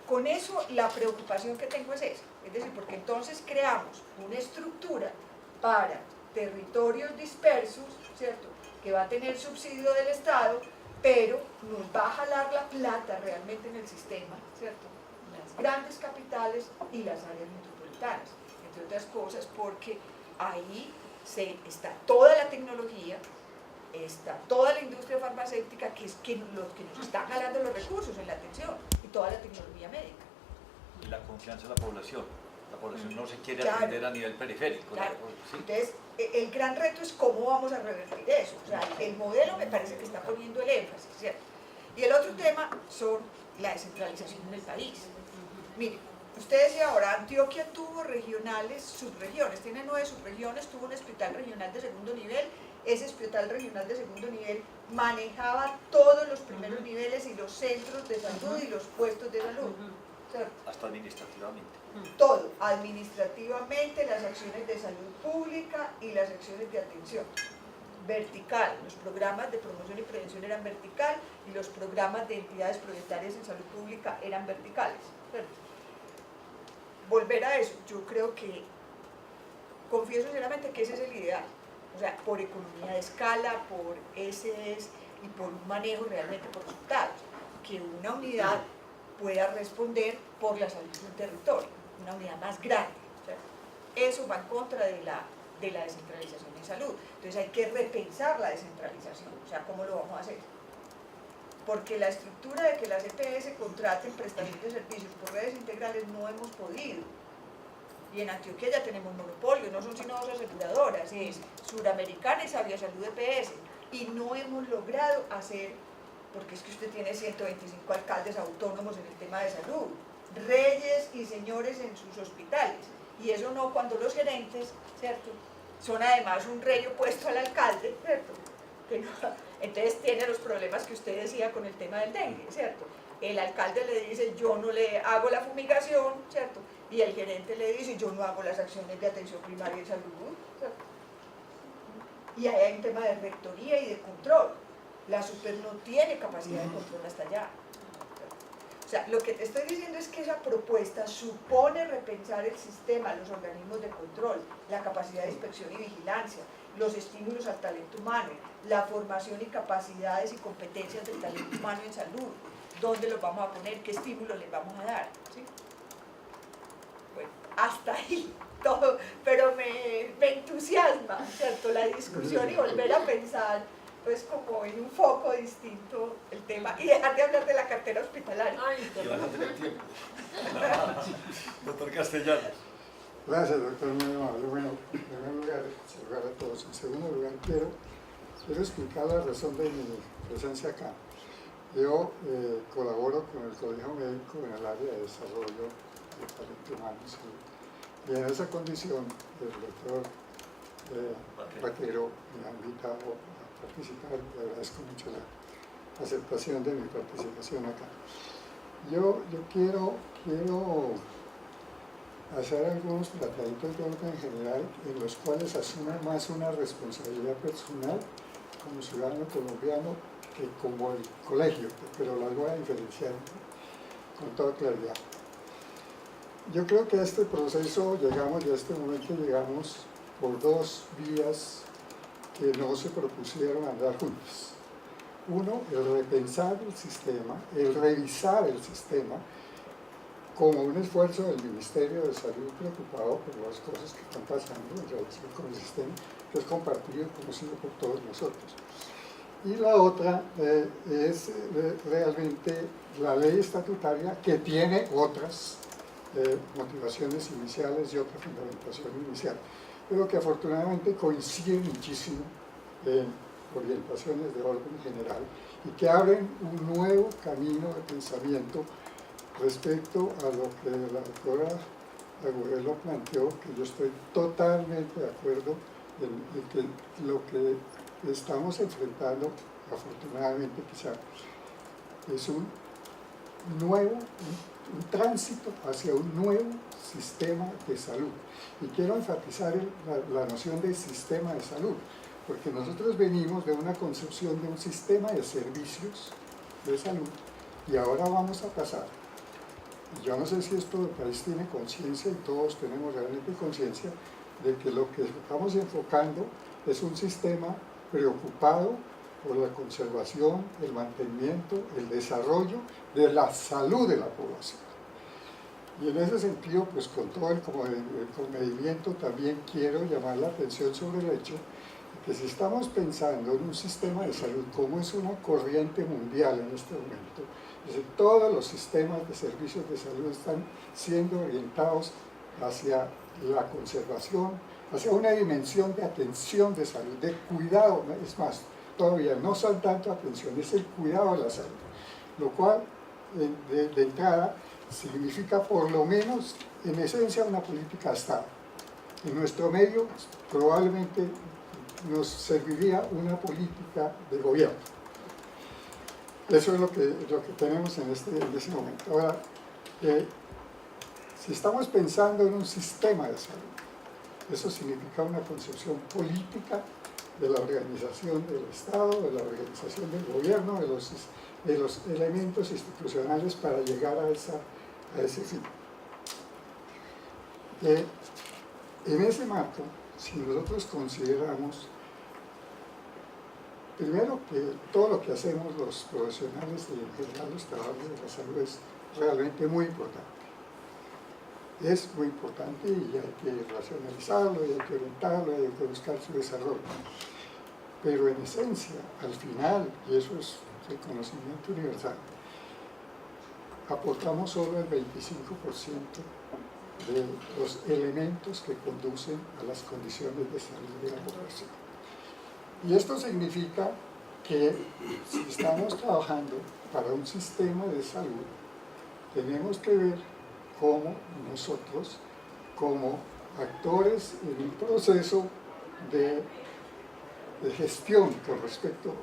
con eso la preocupación que tengo es esa. Es decir, porque entonces creamos una estructura para territorios dispersos, ¿cierto? Que va a tener subsidio del Estado, pero nos va a jalar la plata realmente en el sistema, ¿cierto? Las grandes capitales y las áreas metropolitanas, entre otras cosas, porque ahí está toda la tecnología, está toda la industria farmacéutica, que es los que nos están jalando los recursos en la atención, y toda la tecnología médica. Y la confianza de la población no se quiere atender a nivel periférico. Claro. ¿Sí? Entonces, el gran reto es cómo vamos a revertir eso. O sea, el modelo me parece que está poniendo el énfasis, ¿cierto? Y el otro tema son la descentralización en el país. Miren, usted decía ahora, Antioquia tuvo regionales, subregiones, tiene 9 subregiones, tuvo un hospital regional de segundo nivel. Ese hospital regional de segundo nivel manejaba todos los primeros niveles y los centros de salud y los puestos de salud, ¿cierto? Hasta administrativamente. Todo, administrativamente, las acciones de salud pública y las acciones de atención. Vertical, los programas de promoción y prevención eran vertical y los programas de entidades prioritarias en salud pública eran verticales, ¿cierto? Volver a eso, yo creo que, confieso sinceramente que ese es el ideal, o sea, por economía de escala, por SS y por un manejo realmente por resultados, que una unidad pueda responder por la salud de un territorio, una unidad más grande, ¿cierto? Eso va en contra de la descentralización en salud. Entonces hay que repensar la descentralización, o sea, ¿cómo lo vamos a hacer? Porque la estructura de que las EPS contraten prestación de servicios por redes integrales no hemos podido. Y en Antioquia ya tenemos monopolio, no son sino 2 aseguradoras, es Suramericana y Sabia Salud EPS. Y no hemos logrado hacer, porque es que usted tiene 125 alcaldes autónomos en el tema de salud, reyes y señores en sus hospitales. Y eso no cuando los gerentes, ¿cierto?, son además un rey opuesto al alcalde, ¿cierto? Que no, entonces tiene los problemas que usted decía con el tema del dengue, ¿cierto? El alcalde le dice, yo no le hago la fumigación, ¿cierto? Y el gerente le dice, yo no hago las acciones de atención primaria y salud, ¿cierto? Y ahí hay un tema de rectoría y de control. La super no tiene capacidad de control hasta allá. O sea, lo que te estoy diciendo es que esa propuesta supone repensar el sistema, los organismos de control, la capacidad de inspección y vigilancia, los estímulos al talento humano, la formación y capacidades y competencias del talento humano en salud, dónde los vamos a poner, qué estímulos les vamos a dar, ¿sí? Bueno, hasta ahí todo, pero me entusiasma, ¿cierto? La discusión y volver a pensar, pues, como en un foco distinto el tema y dejar de hablar de la cartera hospitalaria. Y van a tener tiempo. Doctor Castellanos. Gracias, doctor, muy amable. Bueno, en primer lugar, saludar a todos. En segundo lugar, quiero explicar la razón de mi presencia acá. Yo colaboro con el Colegio Médico en el área de desarrollo de talento humano y salud. Y en esa condición, el doctor Vaquero me ha invitado a participar. Le agradezco mucho la aceptación de mi participación acá. Yo quiero hacer algunos planteamientos de orden general en los cuales asumo más una responsabilidad personal como ciudadano colombiano que como el colegio, pero las voy a diferenciar con toda claridad. Yo creo que a este proceso llegamos, y a este momento llegamos por dos vías que no se propusieron andar juntas. Uno, el repensar el sistema, el revisar el sistema, como un esfuerzo del Ministerio de Salud preocupado por las cosas que están pasando en relación con el sistema, que es compartido, conocido por todos nosotros. Y la otra es realmente la ley estatutaria, que tiene otras motivaciones iniciales y otra fundamentación inicial, pero que afortunadamente coincide muchísimo en orientaciones de orden general y que abren un nuevo camino de pensamiento respecto a lo que la doctora Agudelo planteó, que yo estoy totalmente de acuerdo en que lo que estamos enfrentando, afortunadamente quizá, es un tránsito hacia un nuevo sistema de salud. Y quiero enfatizar la noción de sistema de salud, porque nosotros venimos de una concepción de un sistema de servicios de salud y ahora vamos a pasar. Yo no sé si esto el país tiene conciencia, y todos tenemos realmente conciencia, de que lo que estamos enfocando es un sistema preocupado por la conservación, el mantenimiento, el desarrollo de la salud de la población. Y en ese sentido, pues con todo el comedimiento también quiero llamar la atención sobre el hecho de que si estamos pensando en un sistema de salud como es una corriente mundial en este momento, es decir, todos los sistemas de servicios de salud están siendo orientados hacia la conservación, hacia una dimensión de atención de salud, de cuidado, es más, todavía no son tanto atención, es el cuidado de la salud, lo cual de entrada significa por lo menos en esencia una política de Estado. En nuestro medio probablemente nos serviría una política de gobierno. Eso es lo que tenemos en ese momento. Ahora, si estamos pensando en un sistema de salud, eso significa una concepción política de la organización del Estado, de la organización del gobierno, de los elementos institucionales para llegar a ese fin. En ese marco, si nosotros consideramos, primero, que todo lo que hacemos los profesionales y en general los trabajadores de la salud es realmente muy importante. Es muy importante y hay que racionalizarlo, y hay que orientarlo, y hay que buscar su desarrollo. Pero en esencia, al final, y eso es el conocimiento universal, aportamos solo el 25% de los elementos que conducen a las condiciones de salud de la población. Y esto significa que si estamos trabajando para un sistema de salud, tenemos que ver cómo nosotros, como actores en un proceso de gestión con respecto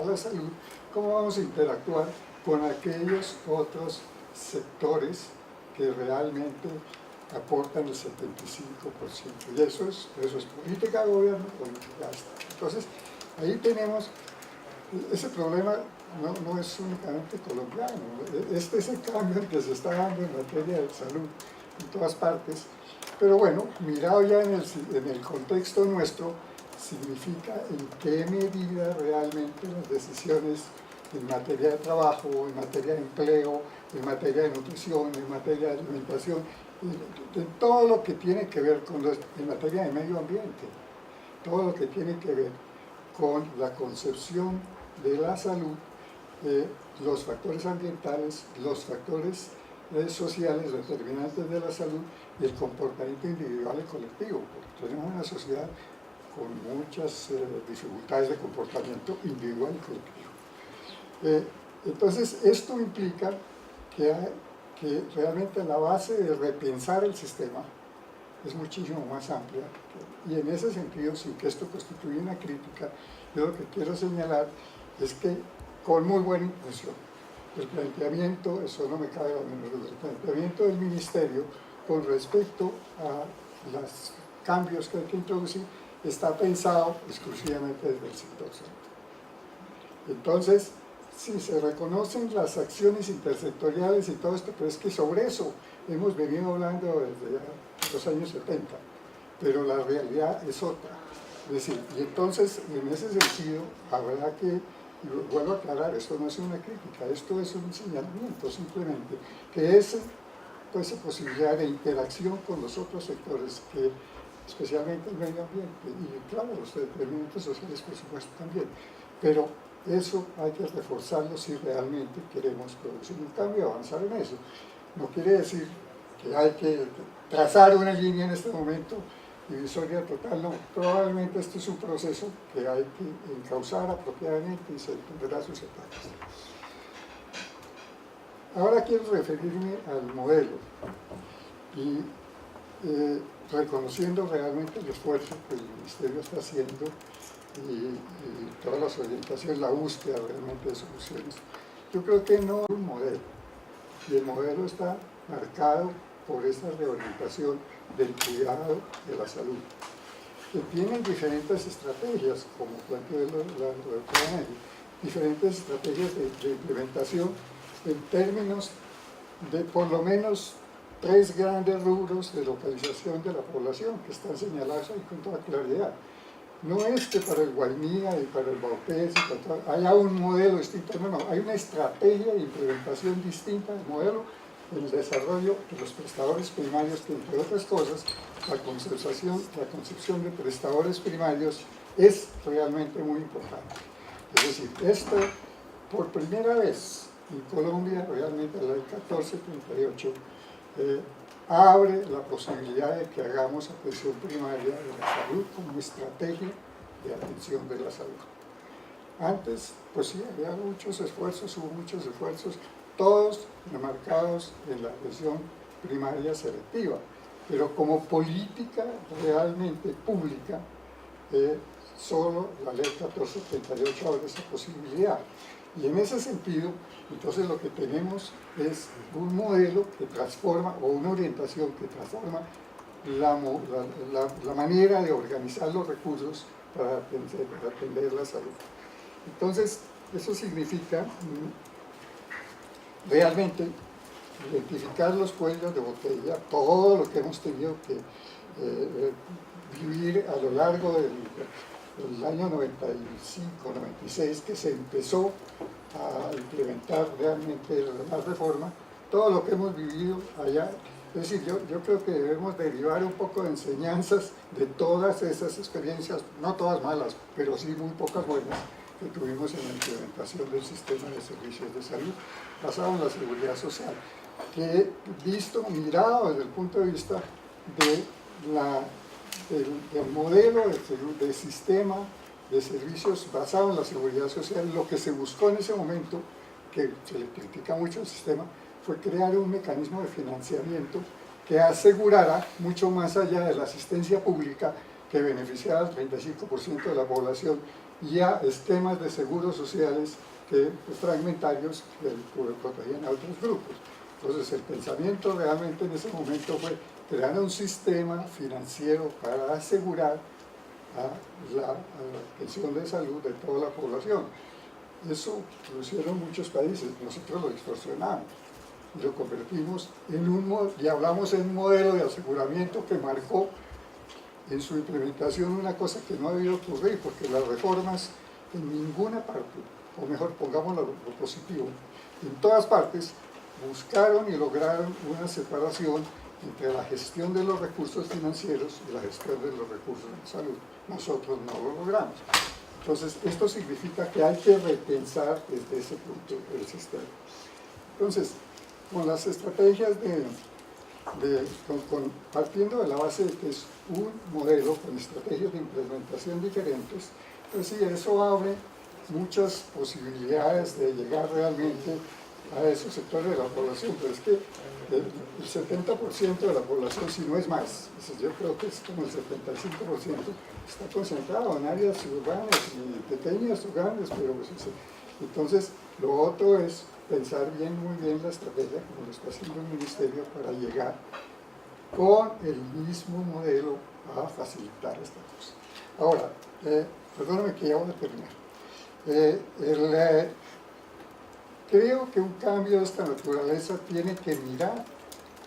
a la salud, cómo vamos a interactuar con aquellos otros sectores que realmente aportan el 75%. Y eso es política de gobierno, política de Estado. Entonces, ahí tenemos, ese problema no es únicamente colombiano, este es el cambio que se está dando en materia de salud en todas partes, pero bueno, mirado ya en el contexto nuestro, significa en qué medida realmente las decisiones en materia de trabajo, en materia de empleo, en materia de nutrición, en materia de alimentación, en todo lo que tiene que ver con en materia de medio ambiente, todo lo que tiene que ver con la concepción de la salud, los factores ambientales, los factores sociales determinantes de la salud y el comportamiento individual y colectivo, porque tenemos una sociedad con muchas dificultades de comportamiento individual y colectivo. Entonces, esto implica que realmente la base de repensar el sistema es muchísimo más amplia, y en ese sentido, sin que esto constituya una crítica, yo lo que quiero señalar es que con muy buena intención, el planteamiento, eso no me cabe la menor duda, el planteamiento del Ministerio con respecto a los cambios que hay que introducir está pensado exclusivamente desde el sector salud. Entonces, sí, se reconocen las acciones intersectoriales y todo esto, pero es que sobre eso hemos venido hablando desde los años 70, pero la realidad es otra. Es decir, y entonces, en ese sentido, habrá que, y vuelvo a aclarar, esto no es una crítica, esto es un señalamiento simplemente, que esa posibilidad de interacción con los otros sectores, que especialmente el medio ambiente, y claro, los determinantes sociales, por supuesto, también, pero eso hay que reforzarlo si realmente queremos producir un cambio y avanzar en eso. No quiere decir que hay que trazar una línea en este momento divisoria total, no. Probablemente este es un proceso que hay que encauzar apropiadamente y se entenderá sus etapas. Ahora quiero referirme al modelo y reconociendo realmente el esfuerzo que el Ministerio está haciendo y todas las orientaciones, la búsqueda realmente de soluciones. Yo creo que no hay un modelo, y el modelo está marcado por esta reorientación del cuidado de la salud, que tienen diferentes estrategias, como planteó la doctora Nelly, diferentes estrategias de implementación en términos de por lo menos 3 grandes rubros de localización de la población que están señalados ahí con toda claridad. No es que para el Guainía y para el Baupés haya un modelo distinto, no, hay una estrategia de implementación distinta del modelo en el desarrollo de los prestadores primarios, que entre otras cosas, la concepción de prestadores primarios es realmente muy importante. Es decir, esto por primera vez en Colombia, realmente la ley 1438, abre la posibilidad de que hagamos atención primaria de la salud como estrategia de atención de la salud. Antes, pues sí, había muchos esfuerzos, hubo muchos esfuerzos, todos enmarcados en la atención primaria selectiva, pero como política realmente pública, solo la ley 1438 abre esa posibilidad. Y en ese sentido, entonces lo que tenemos es un modelo que transforma, o una orientación que transforma la manera de organizar los recursos para atender la salud. Entonces, eso significa realmente identificar los cuellos de botella, todo lo que hemos tenido que vivir a lo largo del año 95, 96, que se empezó a implementar realmente la reforma, todo lo que hemos vivido allá. Es decir, yo creo que debemos derivar un poco de enseñanzas de todas esas experiencias, no todas malas, pero sí muy pocas buenas, que tuvimos en la implementación del sistema de servicios de salud basado en la seguridad social, que mirado desde el punto de vista del modelo de sistema de servicios basado en la seguridad social, lo que se buscó en ese momento, que se le critica mucho al sistema, fue crear un mecanismo de financiamiento que asegurara, mucho más allá de la asistencia pública, que beneficiaba al 35% de la población, y a esquemas de seguros sociales fragmentarios que protegían a otros grupos. Entonces el pensamiento realmente en ese momento fue crear un sistema financiero para asegurar a la atención de salud de toda la población. Eso lo hicieron muchos países, nosotros lo distorsionamos y lo convertimos en y hablamos en un modelo de aseguramiento que marcó en su implementación una cosa que no ha debido ocurrir, porque las reformas en ninguna parte, o mejor pongámoslo lo positivo, en todas partes buscaron y lograron una separación entre la gestión de los recursos financieros y la gestión de los recursos de salud. Nosotros no lo logramos. Entonces, esto significa que hay que repensar desde ese punto el sistema. Entonces, con las estrategias partiendo de la base de que es un modelo con estrategias de implementación diferentes, pues sí, eso abre muchas posibilidades de llegar realmente a esos sectores de la población, pero es que el 70% de la población, si no es más, yo creo que es como el 75%, está concentrado en áreas urbanas, y pequeñas o grandes, pero pues, entonces lo otro es pensar muy bien la estrategia, como lo está haciendo el Ministerio, para llegar con el mismo modelo a facilitar esta cosa. Ahora, perdóname que ya voy a terminar. Creo que un cambio de esta naturaleza tiene que mirar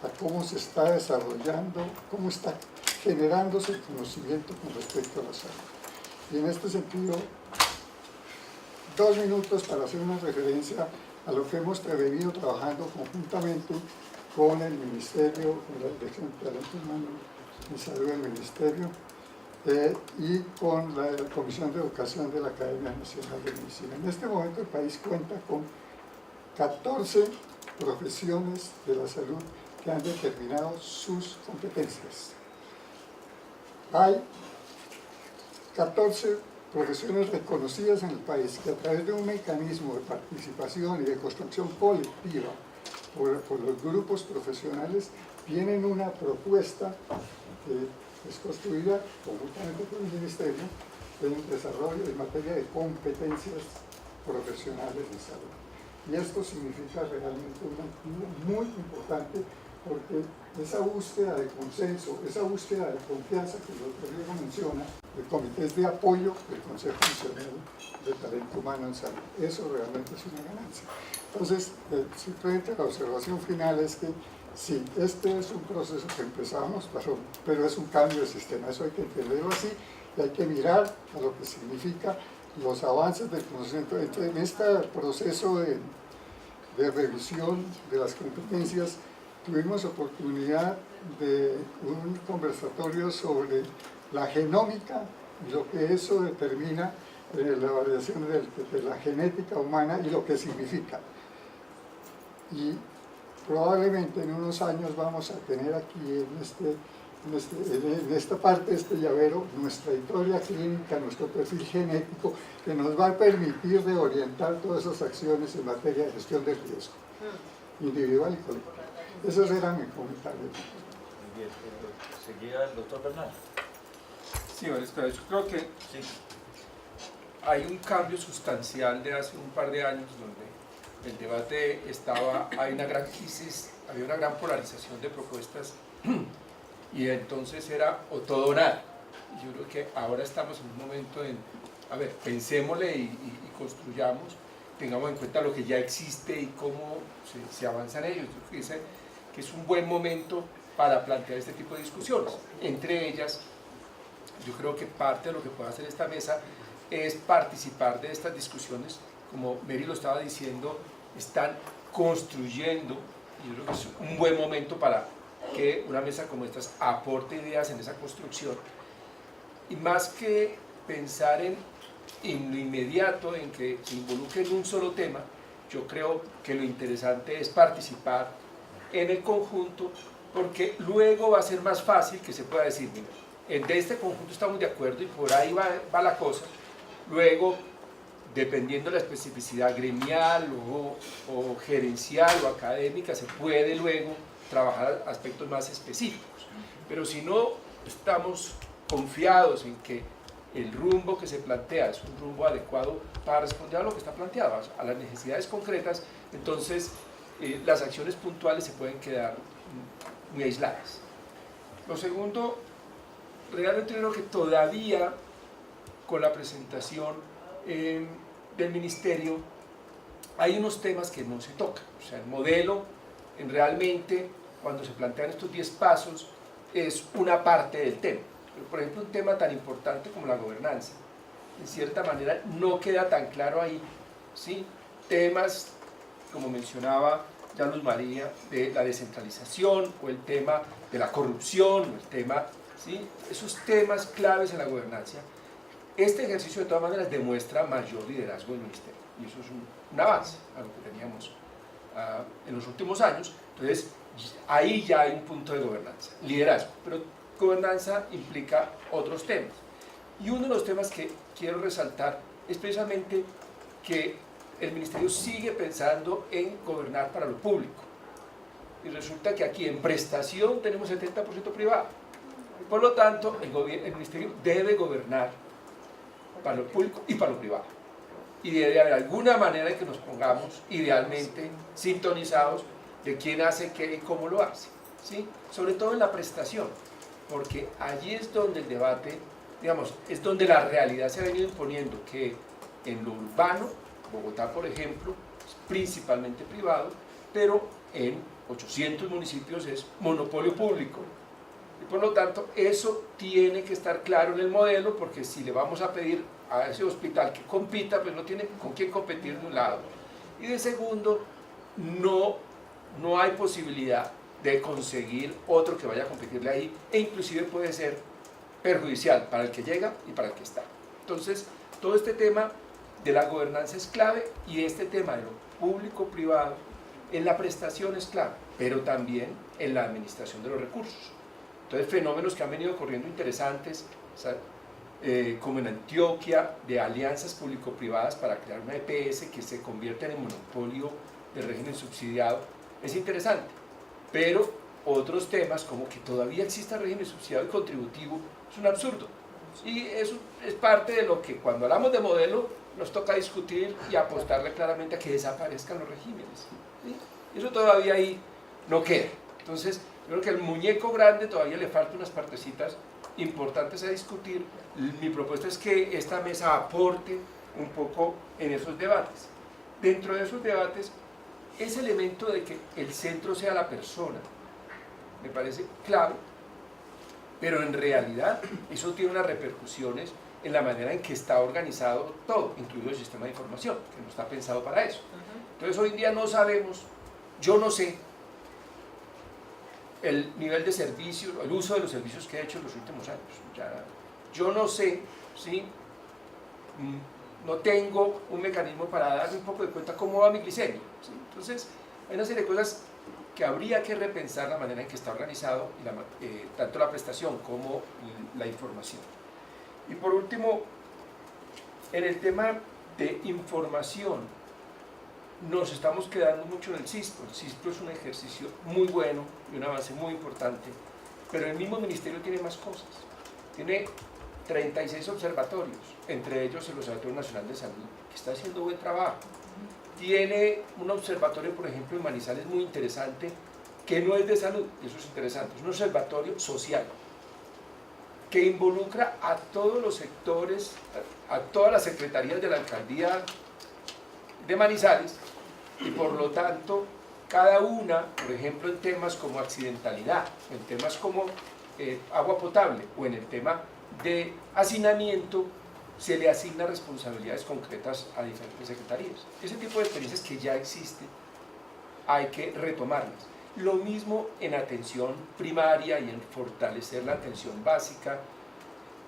a cómo se está desarrollando, cómo está generándose el conocimiento con respecto a la salud. Y en este sentido, 2 minutos para hacer una referencia a lo que hemos venido trabajando conjuntamente con el Ministerio, con la Dirección de Talento Humano y Salud del Ministerio, y con la Comisión de Educación de la Academia Nacional de Medicina. En este momento el país cuenta con 14 profesiones de la salud que han determinado sus competencias. Hay 14 profesiones reconocidas en el país que a través de un mecanismo de participación y de construcción colectiva por los grupos profesionales tienen una propuesta que es construida conjuntamente por el Ministerio en desarrollo en materia de competencias profesionales de salud. Y esto significa realmente una muy importante, porque esa búsqueda de consenso, esa búsqueda de confianza que el doctor Diego menciona, de comités de apoyo del Consejo Nacional de Talento Humano en Salud, eso realmente es una ganancia. Entonces, simplemente la observación final es que sí, este es un proceso que empezamos, pero es un cambio de sistema, eso hay que entenderlo así, y hay que mirar a lo que significa los avances del conocimiento. Entonces, en este proceso de revisión de las competencias, tuvimos oportunidad de un conversatorio sobre la genómica y lo que eso determina en la variación de la genética humana y lo que significa. Y probablemente en unos años vamos a tener aquí en esta parte de este llavero nuestra historia clínica, nuestro perfil genético, que nos va a permitir reorientar todas esas acciones en materia de gestión del riesgo individual y colectivo. Esos eran mis comentarios. Muy bien. Seguía el doctor Bernal. Sí, yo creo que Sí. hay un cambio sustancial de hace un par de años donde el debate hay una gran crisis, había una gran polarización de propuestas y entonces era o todo o nada. Y yo creo que ahora estamos en un momento a ver, pensémosle y construyamos, tengamos en cuenta lo que ya existe y cómo se avanza en ello. Yo creo que es un buen momento para plantear este tipo de discusiones. Entre ellas, yo creo que parte de lo que puede hacer esta mesa es participar de estas discusiones, como Mary lo estaba diciendo, están construyendo, y yo creo que es un buen momento para que una mesa como esta aporte ideas en esa construcción, y más que pensar en lo inmediato, en que se involucre en un solo tema, yo creo que lo interesante es participar en el conjunto, porque luego va a ser más fácil que se pueda decir, mira, de este conjunto estamos de acuerdo y por ahí va la cosa. Luego, dependiendo de la especificidad gremial o gerencial o académica, se puede luego trabajar aspectos más específicos. Pero si no estamos confiados en que el rumbo que se plantea es un rumbo adecuado para responder a lo que está planteado, a las necesidades concretas, entonces las acciones puntuales se pueden quedar muy aisladas. Lo segundo, realmente creo que todavía con la presentación del ministerio hay unos temas que no se tocan, o sea, el modelo realmente cuando se plantean estos 10 pasos es una parte del tema. Pero, por ejemplo, un tema tan importante como la gobernanza, en cierta manera no queda tan claro ahí, ¿sí? Temas, como mencionaba ya Luz María, de la descentralización o el tema de la corrupción, o el tema, ¿sí? Esos temas claves en la gobernanza. Este ejercicio de todas maneras demuestra mayor liderazgo del ministerio y eso es un avance a lo que teníamos en los últimos años. Entonces ahí ya hay un punto de gobernanza, liderazgo, pero gobernanza implica otros temas y uno de los temas que quiero resaltar es precisamente que el ministerio sigue pensando en gobernar para lo público y resulta que aquí en prestación tenemos 70% privado y por lo tanto el ministerio debe gobernar para lo público y para lo privado y debe haber alguna manera en que nos pongamos idealmente sintonizados de quién hace qué y cómo lo hace, ¿sí? Sobre todo en la prestación, porque allí es donde el debate, digamos, es donde la realidad se ha venido imponiendo, que en lo urbano, Bogotá por ejemplo, es principalmente privado, pero en 800 municipios es monopolio público. Y por lo tanto, eso tiene que estar claro en el modelo, porque si le vamos a pedir a ese hospital que compita, pues no tiene con quién competir de un lado. Y de segundo, no hay posibilidad de conseguir otro que vaya a competirle ahí, e inclusive puede ser perjudicial para el que llega y para el que está. Entonces, todo este tema de la gobernanza es clave y este tema de lo público-privado en la prestación es clave, pero también en la administración de los recursos. Entonces, fenómenos que han venido ocurriendo interesantes, como en Antioquia, de alianzas público-privadas para crear una EPS que se convierta en el monopolio del régimen subsidiado, es interesante, pero otros temas como que todavía exista régimen subsidiado y contributivo es un absurdo. Y eso es parte de lo que cuando hablamos de modelo nos toca discutir y apostarle claramente a que desaparezcan los regímenes, ¿sí? Eso todavía ahí no queda. Entonces, yo creo que al muñeco grande todavía le faltan unas partecitas importantes a discutir. Mi propuesta es que esta mesa aporte un poco en esos debates. Dentro de esos debates, ese elemento de que el centro sea la persona me parece clave, pero en realidad eso tiene unas repercusiones en la manera en que está organizado todo, incluido el sistema de información, que no está pensado para eso. Entonces hoy en día no sabemos, yo no sé el nivel de servicio, el uso de los servicios que he hecho en los últimos años. Yo no sé, ¿sí? No tengo un mecanismo para darme un poco de cuenta cómo va mi glicemia, ¿sí? Entonces hay una serie de cosas que habría que repensar la manera en que está organizado tanto la prestación como la información. Y por último, en el tema de información, nos estamos quedando mucho en el CISPRO. El CISPRO es un ejercicio muy bueno y un avance muy importante, pero el mismo ministerio tiene más cosas. Tiene 36 observatorios, entre ellos el Observatorio Nacional de Salud, que está haciendo buen trabajo. Tiene un observatorio, por ejemplo, en Manizales muy interesante, que no es de salud, y eso es interesante, es un observatorio social, que involucra a todos los sectores, a todas las secretarías de la alcaldía de Manizales, y por lo tanto, cada una, por ejemplo, en temas como accidentalidad, en temas como agua potable, o en el tema de hacinamiento, se le asigna responsabilidades concretas a diferentes secretarías. Ese tipo de experiencias que ya existen, hay que retomarlas. Lo mismo en atención primaria y en fortalecer la atención básica.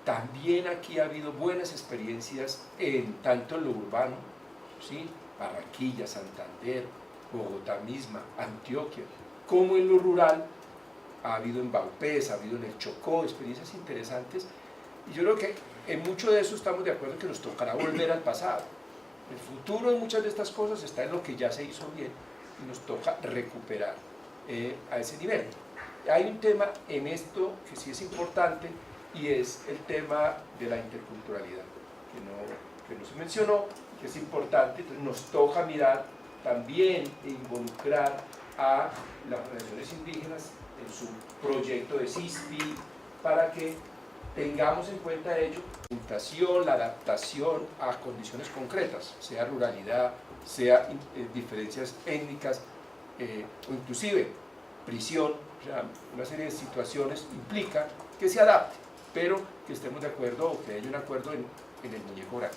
También aquí ha habido buenas experiencias tanto en lo urbano, ¿sí? Barranquilla, Santander, Bogotá misma, Antioquia, como en lo rural. Ha habido en Vaupés, ha habido en el Chocó, experiencias interesantes. Y yo creo que en mucho de eso estamos de acuerdo en que nos tocará volver al pasado. El futuro de muchas de estas cosas está en lo que ya se hizo bien y nos toca recuperar a ese nivel. Hay un tema en esto que sí es importante y es el tema de la interculturalidad, que no se mencionó, que es importante. Entonces nos toca mirar también e involucrar a las organizaciones indígenas en su proyecto de CISPI para que tengamos en cuenta ello la adaptación a condiciones concretas, sea ruralidad, sea diferencias étnicas o inclusive prisión. O sea, una serie de situaciones implica que se adapte, pero que estemos de acuerdo o que haya un acuerdo en el muñeco grande.